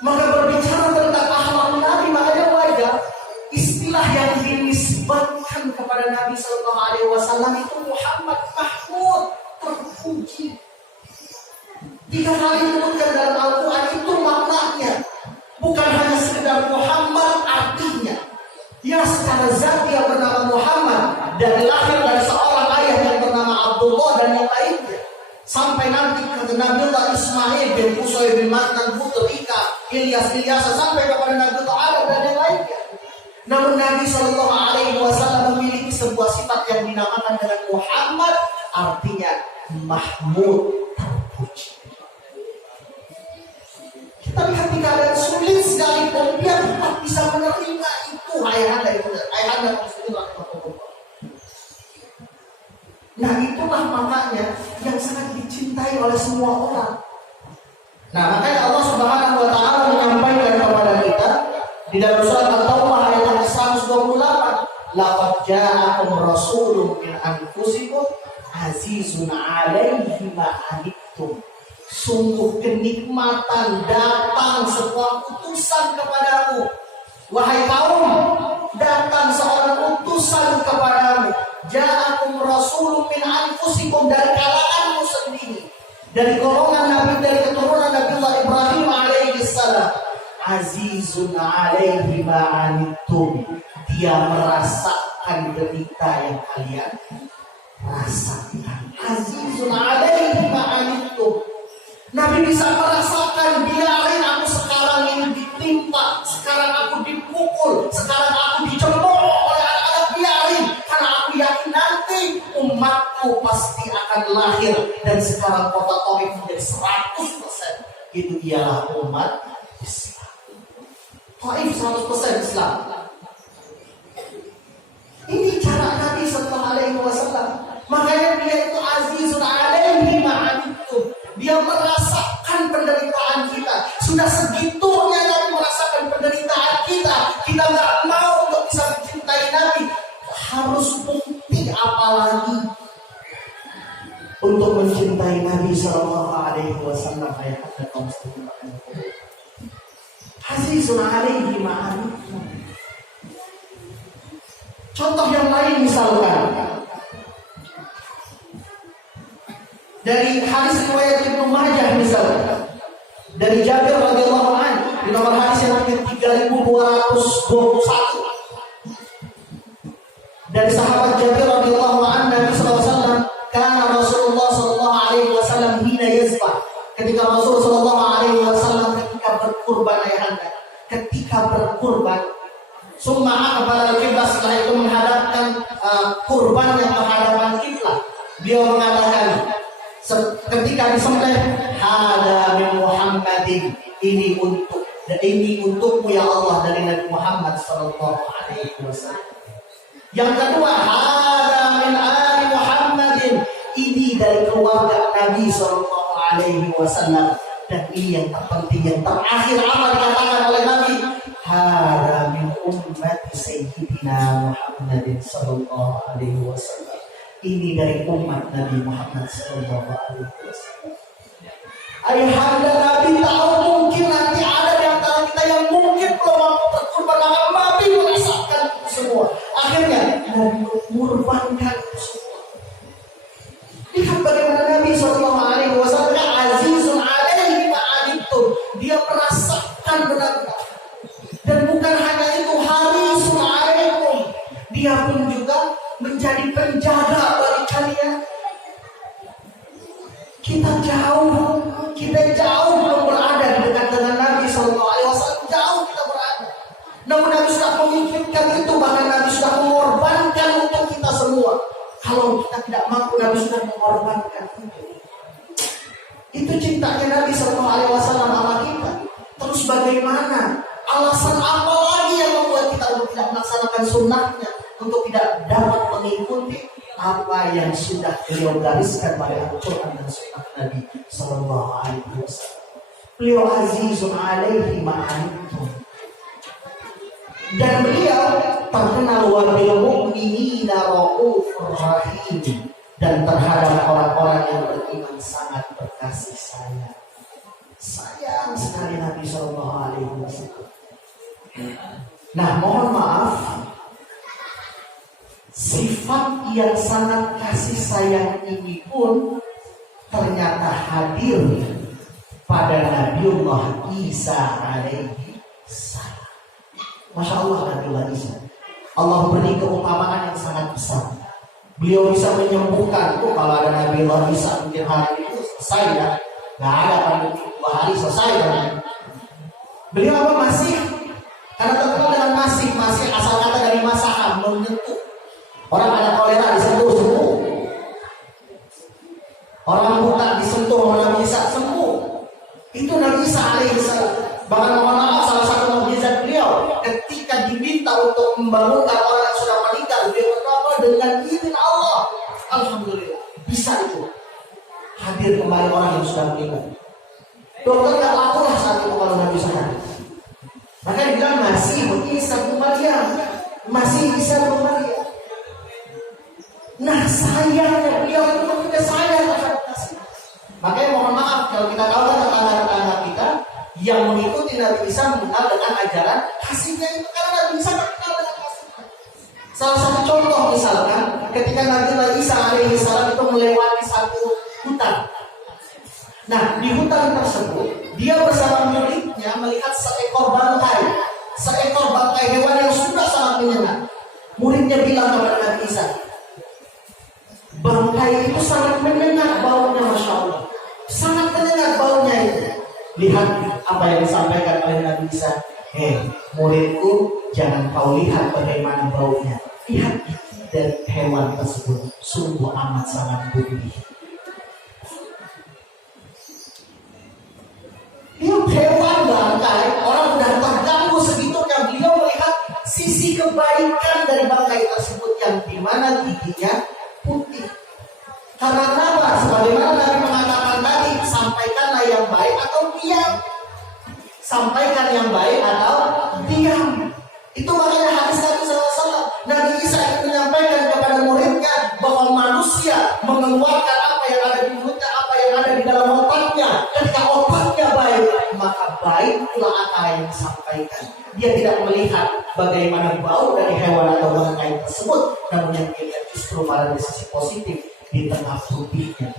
Maka berbicara tentang akhlak Nabi, makanya wajar istilah yang dinisbatkan kepada Nabi Sallallahu Alaihi Wasallam itu Muhammad Mahmud, terpuji. 3 kali disebutkan dalam Al-Quran, itu maknanya. Bukan hanya sekedar Muhammad artinya. Ya, secara zat dia bernama Muhammad dan lahir dari seorang ayah yang bernama Abdullah dan yang lainnya. Sampai nanti ke Nabiullah Ismail bin Qusay bin Matnan Butrika, Ilyas, sampai kepada Nabiullah Adam dan yang lainnya. Namun Nabi Sallallahu Alaihi Wasallam memiliki sebuah sifat yang dinamakan dengan Muhammad, artinya Mahmud, terpuji. Kita lihat di keadaan sulit sekalipun dia tetap bisa menerima itu. Ayahanda muslimin rahimahullah. Nah, itulah makanya yang sangat dicintai oleh semua orang. Nah, makanya Allah Subhanahu wa taala menyampaikan kepada kita di dalam surat At-Taubah ayat 128, laqad ja'akum rasulun min anfusikum azizun alaihi ma anittum. Sungguh kenikmatan datang sebuah utusan kepadamu. Wahai kaum, datang seorang utusan kepadamu. Ja'akum rasulun min anfusikum, dari kalanganmu sendiri, dari golongan Nabi, dari keturunan Nabiullah Ibrahim alaihi salam. Azizun alaihi ma anittum. Dia merasakan derita yang kalian rasakan. Azizun alaihi ma anittum. Nabi bisa merasakan, biarin aku sekarang ini ditimpa, sekarang aku dipukul, sekarang aku dicemooh oleh anak-anak, biarin, karena aku yakin nanti umatku pasti akan lahir. Dan sekarang kota Taif menjadi 100%. Itu ialah umat Islam. Taif 100% Islam. Ini cara Nabi SAW. Makanya dia itu azizun alaihi ma anittum. Dia merasakan penderitaan kita. Sudah segitunya Nabi merasakan penderitaan kita. Kita nggak mau untuk bisa mencintai Nabi. Harus bukti apalagi untuk mencintai Nabi Sallallahu Alaihi Wasallam. Ayat kata kaum muslimin. Azizun alaihi ma anittum. Contoh yang lain misalkan dari hadis riwayat Ibnu Majah misalnya, dari Jabir radhiyallahu anhu di nomor hadis yang ke-3221, dari sahabat Jabir radhiyallahu anhu, Nabi sallallahu alaihi wasallam, kana Rasulullah sallallahu alaihi wasallam hina yazbah, ketika Rasul sallallahu alaihi wasallam ketika berkurban, ayahanda ketika berkurban, summa aqbala al-qiblah, setelah itu menghadapkan kurbannya ke hadapan kiblat, beliau mengatakan ketika disembelih, hada min Muhammadin, ini untukmu ya Allah, dari Nabi Muhammad sallallahu alaihi wasallam. Yang kedua, hada min ali Muhammadin, ini dari keluarga Nabi sallallahu alaihi wasallam. Dan ini yang terpenting, yang terakhir amal dikatakan oleh Nabi, hada min ummati sayyidina Muhammadin sallallahu alaihi wasallam. Ini dari umat Nabi Muhammad sallallahu alaihi wasallam. Ayahanda Nabi tahu mungkin nanti ada di antara kita yang mungkin belum mampu berkurban, maka Nabi merasakan itu semua. Akhirnya Nabi mengorbankan itu semua. Lihat bagaimana Nabi sallallahu alaihi wasallam azizun alaihi ma anittum. Dia merasakan benar-benar. Dan bukan hanya itu, harisun alaikum. Dia pun juga menjadi penjaga bagi kalian. Kita jauh belum berada di dekat dengan Nabi sallallahu alaihi wasallam, jauh kita berada. Namun Nabi sudah memikirkan itu, bahkan Nabi sudah mengorbankan untuk kita semua. Kalau kita tidak mampu, Nabi sudah mengorbankan itu. Itu cintanya Nabi sallallahu alaihi wasallam sama kita. Terus bagaimana? Alasan apa lagi yang membuat kita untuk tidak melaksanakan sunnahnya, untuk tidak dapat mengikuti apa yang sudah beliau gariskan pada Al-Quran dan sunnah Nabi sallallahu alaihi wasallam. Beliau azizun alaihi ma anittum. Dan beliau terkenal wa bil mu'minina raufur rahim, dan terhadap orang-orang yang beriman sangat berkasih sayang. Sayang sekali Nabi sallallahu alaihi wasallam. Nah, mohon maaf, sifat yang sangat kasih sayang ini pun ternyata hadir pada Nabiullah Isa alaihi salam. Masya Allah, Nabiullah Isa, Allah beri keutamaan yang sangat besar. Beliau bisa menyembuhkan. Kalau ada Nabiullah Isa mungkin hari itu selesai ya. Gak ada pandemi 2 hari selesai ya. Beliau apa? Masih, karena terkenal dengan masih asal kata dari masaha, menyentuh. Orang ada kolera disentuh sembuh. Orang buta disentuh oleh Nabi Isa sembuh. Itu Nabi Isa alaihissalam. Bahkan mohon maaf, salah satu mukjizat beliau ketika diminta untuk membangunkan orang yang sudah meninggal, beliau berkata dengan izin Allah. Alhamdulillah, bisa itu. Hadir kembali orang yang sudah meninggal. Dokter gak laku lah saat itu kalau Nabi Isa. Maka dibilang masih Isa bin Maryam, masih Isa bin Maryam. Nah, sayangnya beliau itu Nabi Isa mengenal dengan ajaran kasihnya itu karena Nabi Isa mengenal dengan kasihnya. Salah satu contoh misalkan ketika Nabi Isa alaihissalam itu melewati satu hutan. Nah, di hutan tersebut dia bersama muridnya melihat seekor bangkai hewan yang sudah sangat menyengat. Muridnya bilang kepada Nabi Isa, bangkai itu sangat menyengat baunya, Masya Allah. Sangat menyengat baunya itu. Lihat apa yang disampaikan oleh Nabi Isa. Muridku, jangan kau lihat bagaimana baunya. Lihat dari hewan tersebut, sungguh amat sangat gurih. Lihat hewan bangkai, orang sudah terganggu segitunya. Beliau melihat sisi kebaikan dari bangkai tersebut yang dimana giginya putih. Karena apa? Sebagaimana Nabi mengatakan tadi, sampaikanlah yang baik atau diam. Sampaikan yang baik atau diam. Itu makanya hadis Nabi SAW. Nabi Isa itu menyampaikan kepada muridnya bahwa manusia mengeluarkan apa yang ada di mulutnya, apa yang ada di dalam otaknya. Ketika otaknya baik, maka baik pula apa yang disampaikan. Dia tidak melihat bagaimana bau dari hewan atau bangkai tersebut, namun yang dia lihat justru malah di sisi positif di tengah putihnya.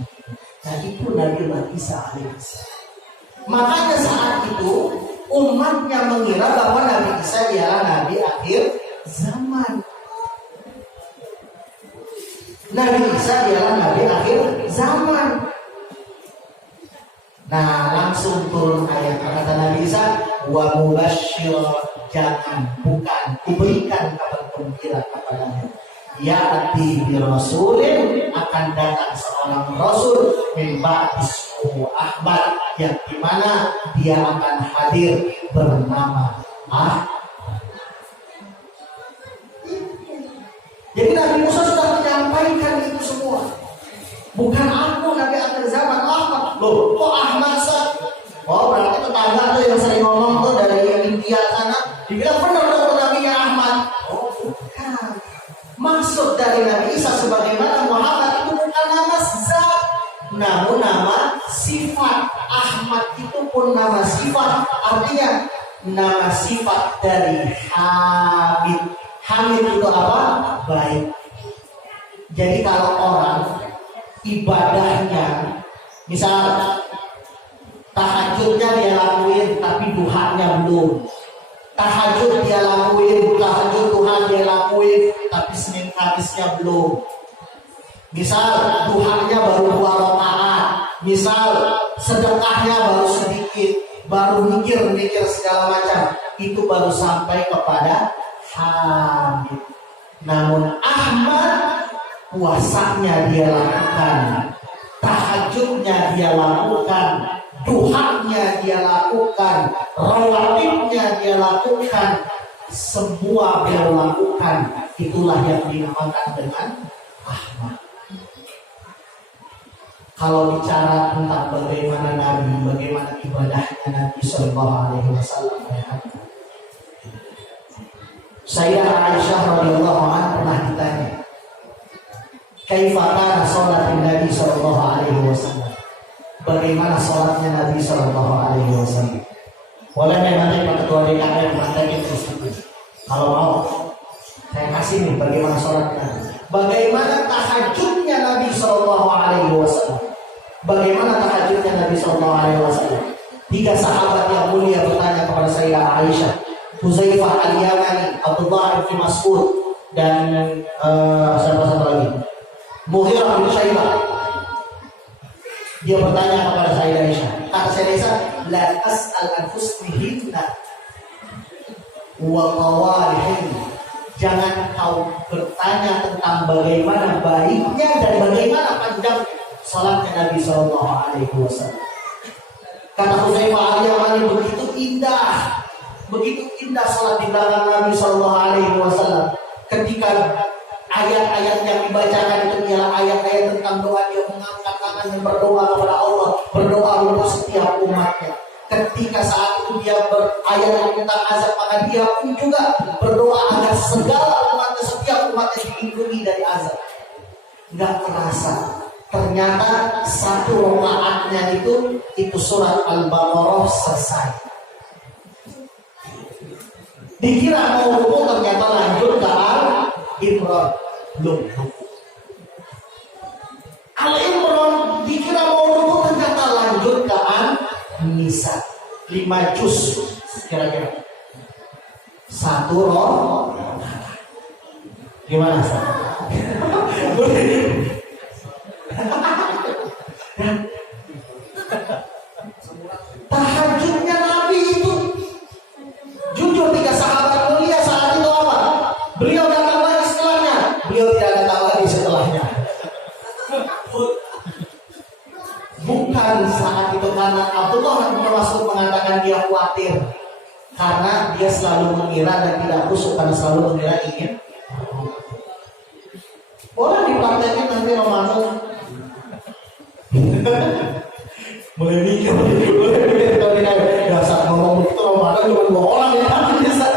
Nah, itu Nabi Isa alaihissalam. Makanya saat itu umatnya mengira bahwa Nabi Isa ialah Nabi akhir zaman. Nabi Isa ialah Nabi akhir zaman. Nah, langsung turun ayat kata Nabi Isa, wa mubasyshir, jangan, bukan, kuberikan kabar gembira kepadanya. Ya'ti bi rasulin, akan datang seorang rasul min ba'di ismuhu Ahmad, yang dimana dia akan hadir bernama Ahmad. Jadi Nabi Musa sudah menyampaikan itu semua. Bukan aku Nabi akhir zaman, Ahmad. Loh, kok Ahmad sah? Oh, berarti tetangga tuh yang sering ngomong tuh dari India sana, dibilang benar dong Nabinya Ahmad. Oh, bukan. Maksud dari Nabi Isa sebagaimana Muhammad itu bukan nama zat, namun nama sifat. Ahmad itu pun nama sifat, artinya nama sifat dari Hamid. Hamid itu apa? Baik. Jadi kalau orang ibadahnya, misal tahajudnya dia lakuin tapi duhanya belum. Tahajud dia lakuin, tahajud Tuhan dia lakuin, tapi Senin Kamisnya belum. Misal duhanya baru 2 rakaat, misal sedekahnya baru sedikit, baru mikir segala macam, itu baru sampai kepada Hamid. Namun Ahmad, puasanya dia lakukan, tahajudnya dia lakukan, duhanya dia lakukan, rawatibnya dia lakukan, semua dia lakukan. Itulah yang dinamakan dengan Ahmad. Kalau bicara tentang bagaimana Nabi, bagaimana ibadahnya Nabi Sallallahu Alaihi Wasallam, Sayyidah Aisyah radhiyallahu anha pernah ditanya, "Kaifa kana sholatin Nabi Sallallahu Alaihi Wasallam?" Bagaimana sholatnya Nabi Sallallahu Alaihi Wasallam? Boleh nanti Pak Ketua DKM mengatakan terus. Kalau mau, saya kasih nih bagaimana sholatnya. Bagaimana tahajudnya Nabi Sallallahu Alaihi Wasallam? Bagaimana tahajudnya Nabi Sallallahu Alaihi Wasallam? 3 sahabat yang mulia bertanya kepada Sayyidah Aisyah, Huzaifah al-Yamani, Abdullah bin Mas'ud, dan siapa satu lagi, Mughirah bin Syaibah. Dia bertanya kepada Sayyidah Aisyah, kata Sayyidah Aisyah, la as'al an husnihinna wa tawalihinna. Jangan kau bertanya tentang bagaimana baiknya dan bagaimana panjang salatnya Nabi Sallallahu Alaihi Wasallam. Kata Huzaifah al-Yamani, begitu indah salat di belakang Nabi Sallallahu Alaihi Wasallam. Ketika ayat-ayat yang dibacakan itu ialah ayat-ayat tentang doa, dia mengangkat tangan dan berdoa kepada Allah, berdoa untuk setiap umatnya. Ketika saat itu dia berayat tentang azab, maka dia pun juga berdoa agar segala umatnya, setiap umatnya dilindungi dari azab. Nggak terasa, ternyata 1 rakaatnya itu surat Al-Baqarah selesai. Dikira mau ruku ternyata lanjut ke Al-Imran, belum. Al-Imran dikira mau ruku ternyata lanjut ke An-Nisa, 5 juz kira-kira. 1 roh. Gimana? Tahajudnya Nabi itu, jujur 3 sahabat mulia saat itu apa? Beliau datang lagi setelahnya, beliau tidak datang lagi setelahnya. Bukan saat itu karena Abdullah bin Mas'ud mengatakan dia khawatir karena dia selalu mengira dan tidak khusyuk karena selalu mengira ingin. Orang dipraktekin nanti Ramadan. Mulai mikir kalau tidak saat ngomong itu Ramadan cuma 2 orang yang bisa.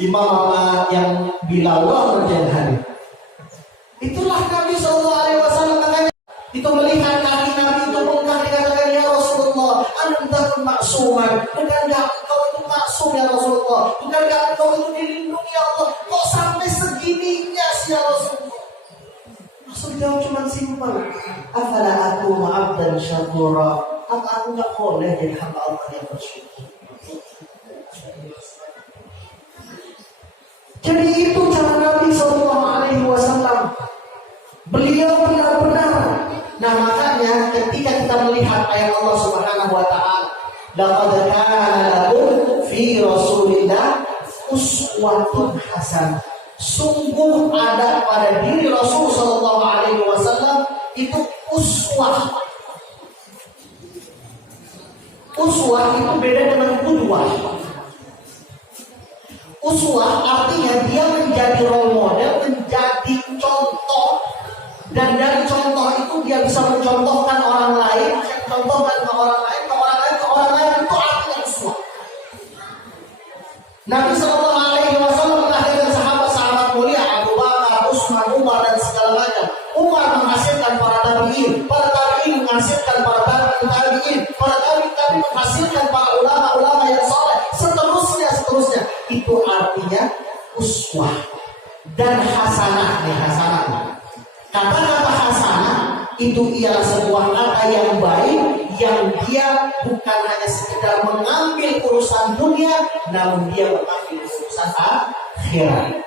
Imam sama yang Bilal ngerjain hari. Itulah Nabi SAW makanya itu melihat kaki Nabi itu bengkak dikatakan ya Rasulullah, anta maksuman, bukankah engkau itu maksum ya Rasulullah, bukankah engkau itu dilindungi ya Allah, kok sampai segininya sih ya Rasulullah? Rasul jawab cuma simpel, afala aku ma'abdan syakura, apa aku gak boleh jadi hamba Allah yang bersyukur? Jadi itu cara Nabi SAW. Beliau benar-benar. Nah makanya ketika kita melihat ayat Allah Subhanahu wa taala, laqad kana lakum fi Rasulillah uswatun hasanah. Sungguh ada pada diri Rasul sallallahu alaihi wasallam itu uswah. Uswah itu beda dengan qudwah. Uswah artinya dia menjadi role model, menjadi contoh. Dan dari contoh itu dia bisa mencontohkan orang lain, mencontohkan ke orang lain, ke orang lain, ke orang lain, itu artinya uswah. Nabi Sallallahu Alaihi Wasallam melahirkan sahabat-sahabat mulia Abu Bakar, Utsman, Umar dan segala macam. Umar menghasilkan para tabi'in, para tabi'in menghasilkan para tabi'in, para tabi'in menghasilkan para ulama-ulama yang saleh, seterusnya. Itu artinya uswah dan hasanah. Hasanah. Kata-kata hasanah itu ialah sebuah kata yang baik, yang dia bukan hanya sekedar mengambil urusan dunia, namun dia mengambil urusan akhirat.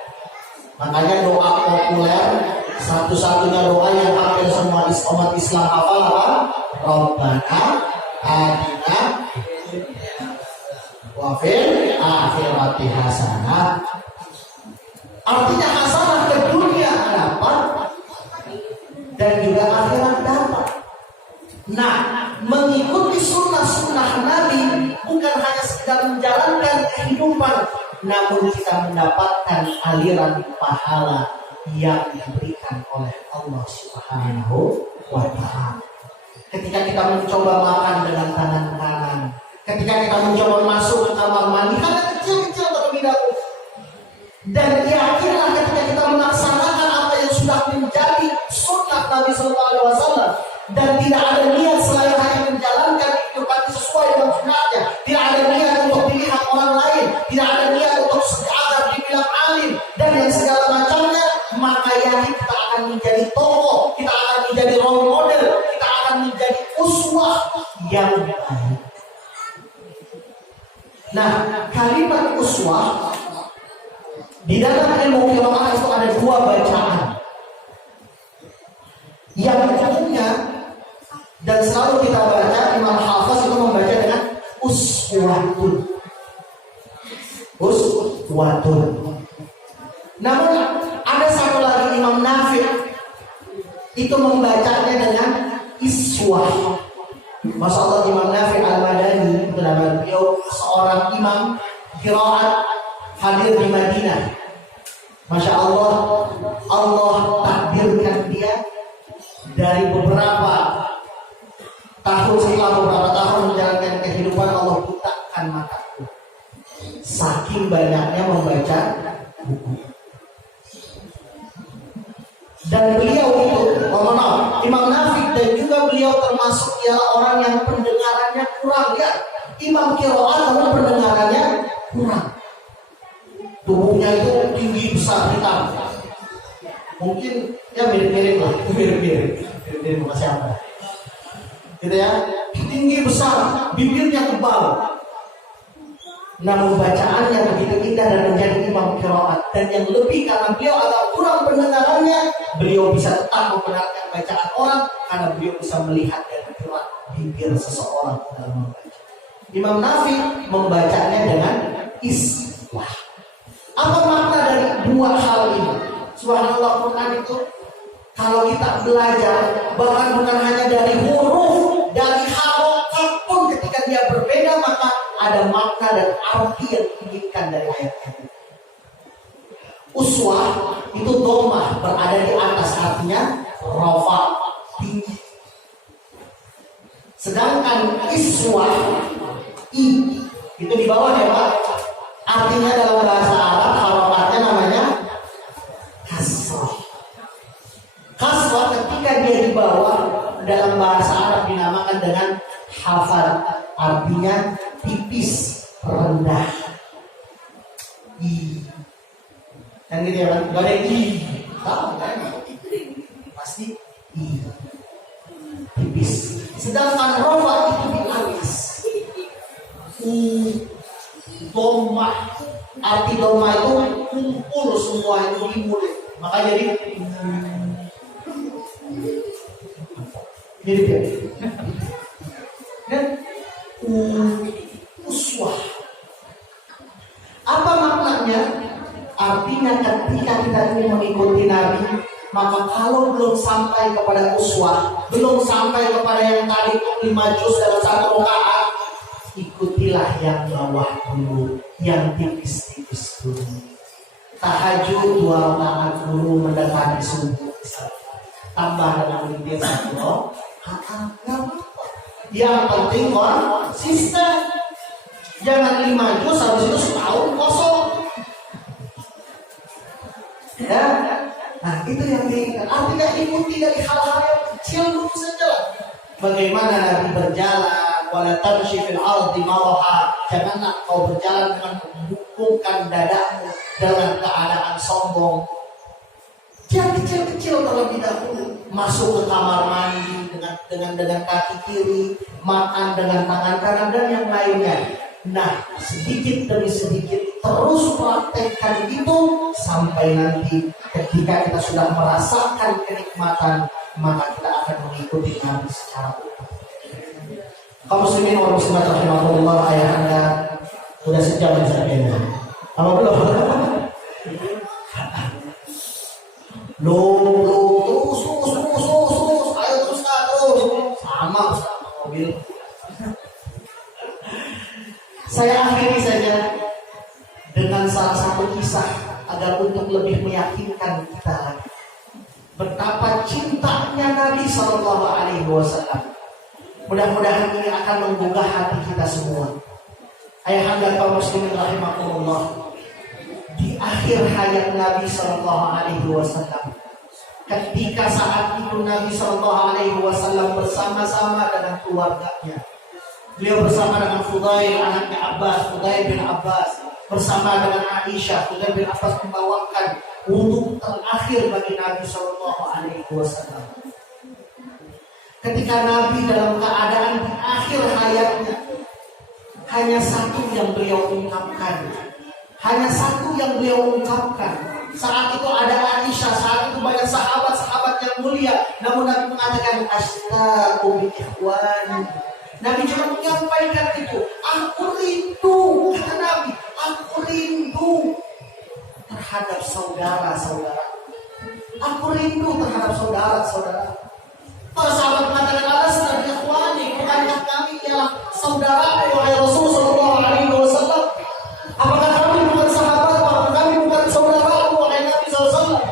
Makanya doa populer, satu-satunya doa yang hampir semua umat Islam hafal apa? Rabbana atina wa fil akhirati hasanah. Artinya hasanah ke dunia dapat dan juga akhirat dapat. Nah, mengikuti sunnah-sunnah Nabi bukan hanya sekedar menjalankan kehidupan, namun kita mendapatkan aliran pahala yang diberikan oleh Allah Subhanahu wa Ta'ala. Ketika kita mencoba makan dengan tangan kanan, ketika kita mencoba masuk ke kamar mandi, karena kecil-kecil terlebih dahulu. Dan yakinlah ketika kita melaksanakan apa yang sudah menjadi sunnah Nabi Sallallahu Alaihi Wasallam dan tidak ada niat selain hanya menjalankan kehidupan sesuai dengan sunnahnya, tidak ada niat untuk dilihat orang lain, tidak ada niat untuk sekadar dibilang alim dan yang segala macamnya, maka yakin kita akan menjadi tokoh, kita akan menjadi role model, kita akan menjadi uswah yang baik. Nah, kalimat uswah di dalam ilmu qiraah itu ada 2 bacaan. Yang umumnya dan selalu kita baca, Imam Hafiz itu membaca dengan uswatun. Uswatun. Namun ada satu lagi Imam Nafi' itu membacanya dengan iswah. Masya Allah, Imam Nafi' Al-Madani, beliau seorang imam qiraat hadir di Madinah. Masya Allah, Allah takdirkan dia dari beberapa tahun, setelah beberapa tahun menjalankan kehidupan, Allah butakan mataku saking banyaknya membaca buku. Dan beliau itu, Imam Nafi' dan juga beliau termasuk ialah orang yang pendengarannya kurang. Ya, imam qiraat namun pendengarannya kurang. Tubuhnya itu tinggi besar hitam. Mungkin ya mirip-mirip lah, mirip-mirip sama siapa? Gitu ya, tinggi besar, bibirnya tebal. Namun bacaannya begitu indah dan menjadi imam qiraat. Dan yang lebih karena beliau agak kurang pendengarannya, beliau bisa tetap membenarkan bacaan orang karena beliau bisa melihat dan qiraat bibir seseorang dalam membaca. Imam Nafi membacanya dengan islah. Apa makna dari dua hal ini? Subhanallah, Quran itu kalau kita belajar, bahkan bukan hanya dari huruf, dari harokat pun ketika dia berbeda, maka ada makna dan arti yang diinginkan dari ayat ini. Uswah itu dhammah, berada di atas, artinya rafa, tinggi. Sedangkan iswah itu di bawah ya Pak. Artinya dalam bahasa Arab harokatnya namanya kasrah. Kasrah ketika dia di bawah dalam bahasa Arab dinamakan dengan hafal, artinya tipis, rendah. Kan gitu ya kan? Gak ada tahu kan? Pasti tipis. Sedangkan rafa itu di atas. Doma, arti doma itu kumpul semua itu di mulut, maka jadi dia dan uswah. Apa maknanya? Artinya ketika kita ingin mengikuti Nabi, maka kalau belum sampai kepada uswah, belum sampai kepada yang tadi 5 juz dalam satu rakaat, ikutilah yang bawah dulu, yang tipis-tipis dulu. Tahajud 2 rakaat dulu mendekati subuh, tambah dengan witir 1 rakaat. Yang penting konsisten. Jangan 5 juz habis itu setahun kosong. Ya, nah itu yang diingat. Artinya ikuti dari hal-hal yang kecil dulu saja. Bagaimana Nabi berjalan? Wala tamshi fil ardi maraha. Janganlah kau berjalan dengan membungkukkan dadamu dalam keadaan sombong. Yang kecil-kecil terlebih dahulu. Masuk ke kamar mandi dengan kaki kiri, makan dengan tangan kanan dan yang lainnya. Nah, sedikit demi sedikit terus praktekkan itu sampai nanti ketika kita sudah merasakan kenikmatan, maka kita akan mengikuti Nabi secara utuh. Kaum muslimin wal muslimat rahimahullah, ayah anda udah sejam misalnya. Apa belum? Terus, ayo terus. Sama mobil. Saya akhiri saja dengan salah satu kisah agar untuk lebih meyakinkan kita lagi betapa cintanya Nabi Sallallahu Alaihi Wasallam. Mudah-mudahan ini akan menggugah hati kita semua. Ayahanda kaum muslimin rahimakumullah, di akhir hayat Nabi Sallallahu Alaihi Wasallam, ketika saat itu Nabi Sallallahu Alaihi Wasallam bersama-sama dengan keluarganya. Beliau bersama dengan Fudail anaknya Abbas, Fudail bin Abbas, bersama dengan Aisyah. Fudail bin Abbas membawakan wudu terakhir bagi Nabi Sallallahu Alaihi Wasallam. Ketika Nabi dalam keadaan di akhir hayatnya, hanya satu yang beliau ungkapkan. Saat itu ada Aisyah, saat itu banyak sahabat-sahabat yang mulia. Namun Nabi mengatakan, "Astaqu bi ikhwani." Nabi cuma menyampaikan itu. Aku rindu, kata Nabi, aku rindu terhadap saudara-saudara. Aku rindu terhadap saudara-saudara. Para sahabat mengatakan, "Alasna bi ikhwani, bukankah kami ialah saudara wahai Rasul sallallahu alaihi wasallam? Apakah kami bukan sahabat? Apakah kami bukan saudara wahai Nabi sallallahu alaihi wasallam?"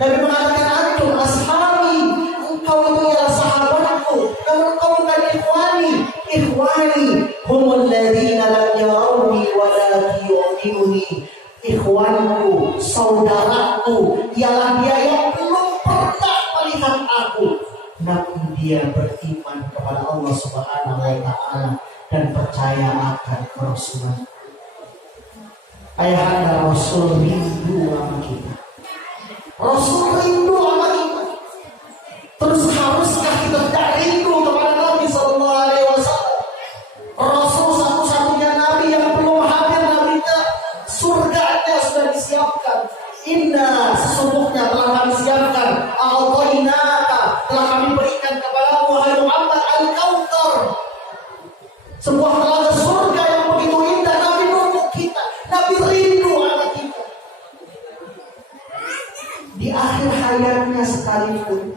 Nabi mengatakan, "Antum ashabi, engkau itu ialah sahabatku, namun engkau bukan ikhwani. Ikhwani humul ladzina lam yarawni wa la yu'minuni." Ikhwanku, saudaraku, ialah dia yang belum pernah melihat aku, namun dia beriman kepada Allah Subhanahu wa taala dan percaya akan Rasulullah. Ayahanda Rasul rindu sama kita. Rasul rindu sama kita. Terus haruskah kita tidak rindu kepada Nabi Sallallahu Alaihi Wasallam? Rasul satu-satunya Nabi yang belum hadir nabinya, surganya sudah disiapkan. Inna, sesungguhnya telah kami siapkan, a'tainaka, telah kami berikan kepada wahai Muhammad al-Kautsar, sebuah telaga surga yang begitu indah. Nabi nunggu kita, Nabi rindu anak kita. Di akhir hayatnya sekalipun,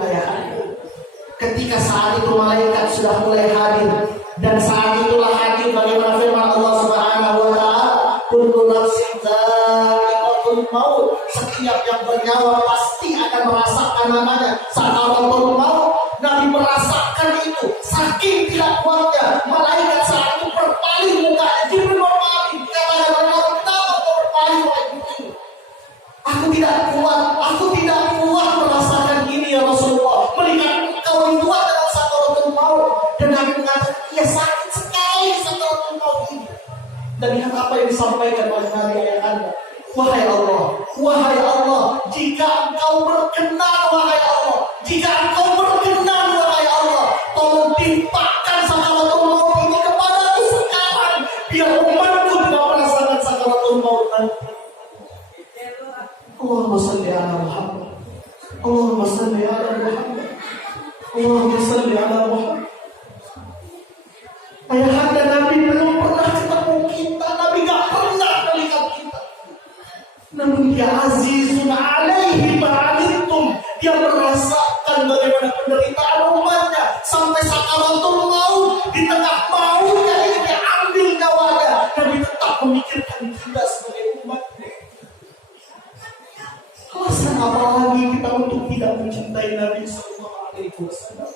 ayahanda, ketika saat itu malaikat sudah mulai hadir, dan saat itulah hadir bagaimana firman Allah Subhanahu wa taala, kullu nafsin dha'iqatul maut, setiap yang bernyawa pasti akan merasakan namanya sakaratul maut. Nabi merasakan itu, saking tidak kuatnya malaikat saat itu berpaling mukanya. Jibril berpaling, katanya Nabi, kenapa kau berpaling wahai Jibril? Aku tidak kuat merasakan ini ya Rasulullah, melihat engkau itu adalah sakaratul maut. Dan Nabi mengatakan, iya sakit sekali sakaratul maut ini. Dan lihat apa yang disampaikan oleh Nabi ayahanda, wahai Allah, jika engkau berkenan wahai Allah, tolong timpakan sakaratul maut ini kepadaku sekarang, biar umatku tidak merasakan sakaratul maut nanti. Allahumma salli ala Muhammad, Allahumma salli ala Muhammad, Allahumma salli ala Muhammad. Ayahanda Nabi belum pernah ketemu kita, Nabi gak pernah melihat kita. Namun dia azizun alaihi ma'anittum, dia merasakan bagaimana penderitaan umatnya sampai sakaratul maut. Di tengah mautnya ini diambil nyawanya, Nabi tetap memikirkan kita sebagai umatnya. Alasan apa lagi kita untuk tidak mencintai Nabi Sallallahu Alaihi Wasallam?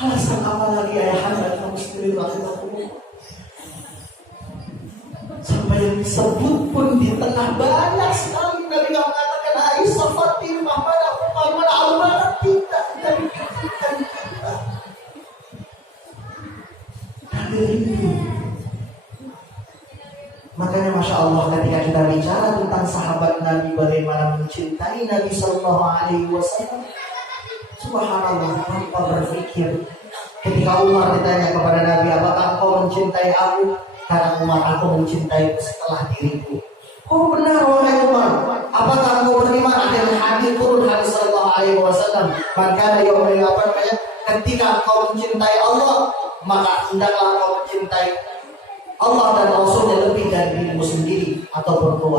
Alasan apa lagi ayahanda kaum muslimin rahimahullah? Sampai yang disebut pun di tengah banyak sekali Nabi mengatakan Aisyah, Fatimah, mana Umar, mana Abu Bakar, tidak dipikirkan kita. Nabi rindu. Makanya Masya Allah, ketika kita bicara tentang sahabat Nabi, bagaimana mencintai Nabi Sallallahu Alaihi Wasallam, subhanallah, tanpa berpikir. Ketika Umar ditanya kepada Nabi, apakah engkau mencintai aku? Karena Umar, aku mencintai setelah diriku. Oh benar wahai Umar, apakah engkau beriman? Akhirnya hadis turun hadis Sallallahu Alaihi Wasallam, maka ketika engkau mencintai Allah, maka hendaklah engkau mencintai Allah dan Rasulnya lebih dari dirimu sendiri ataupun keluarga.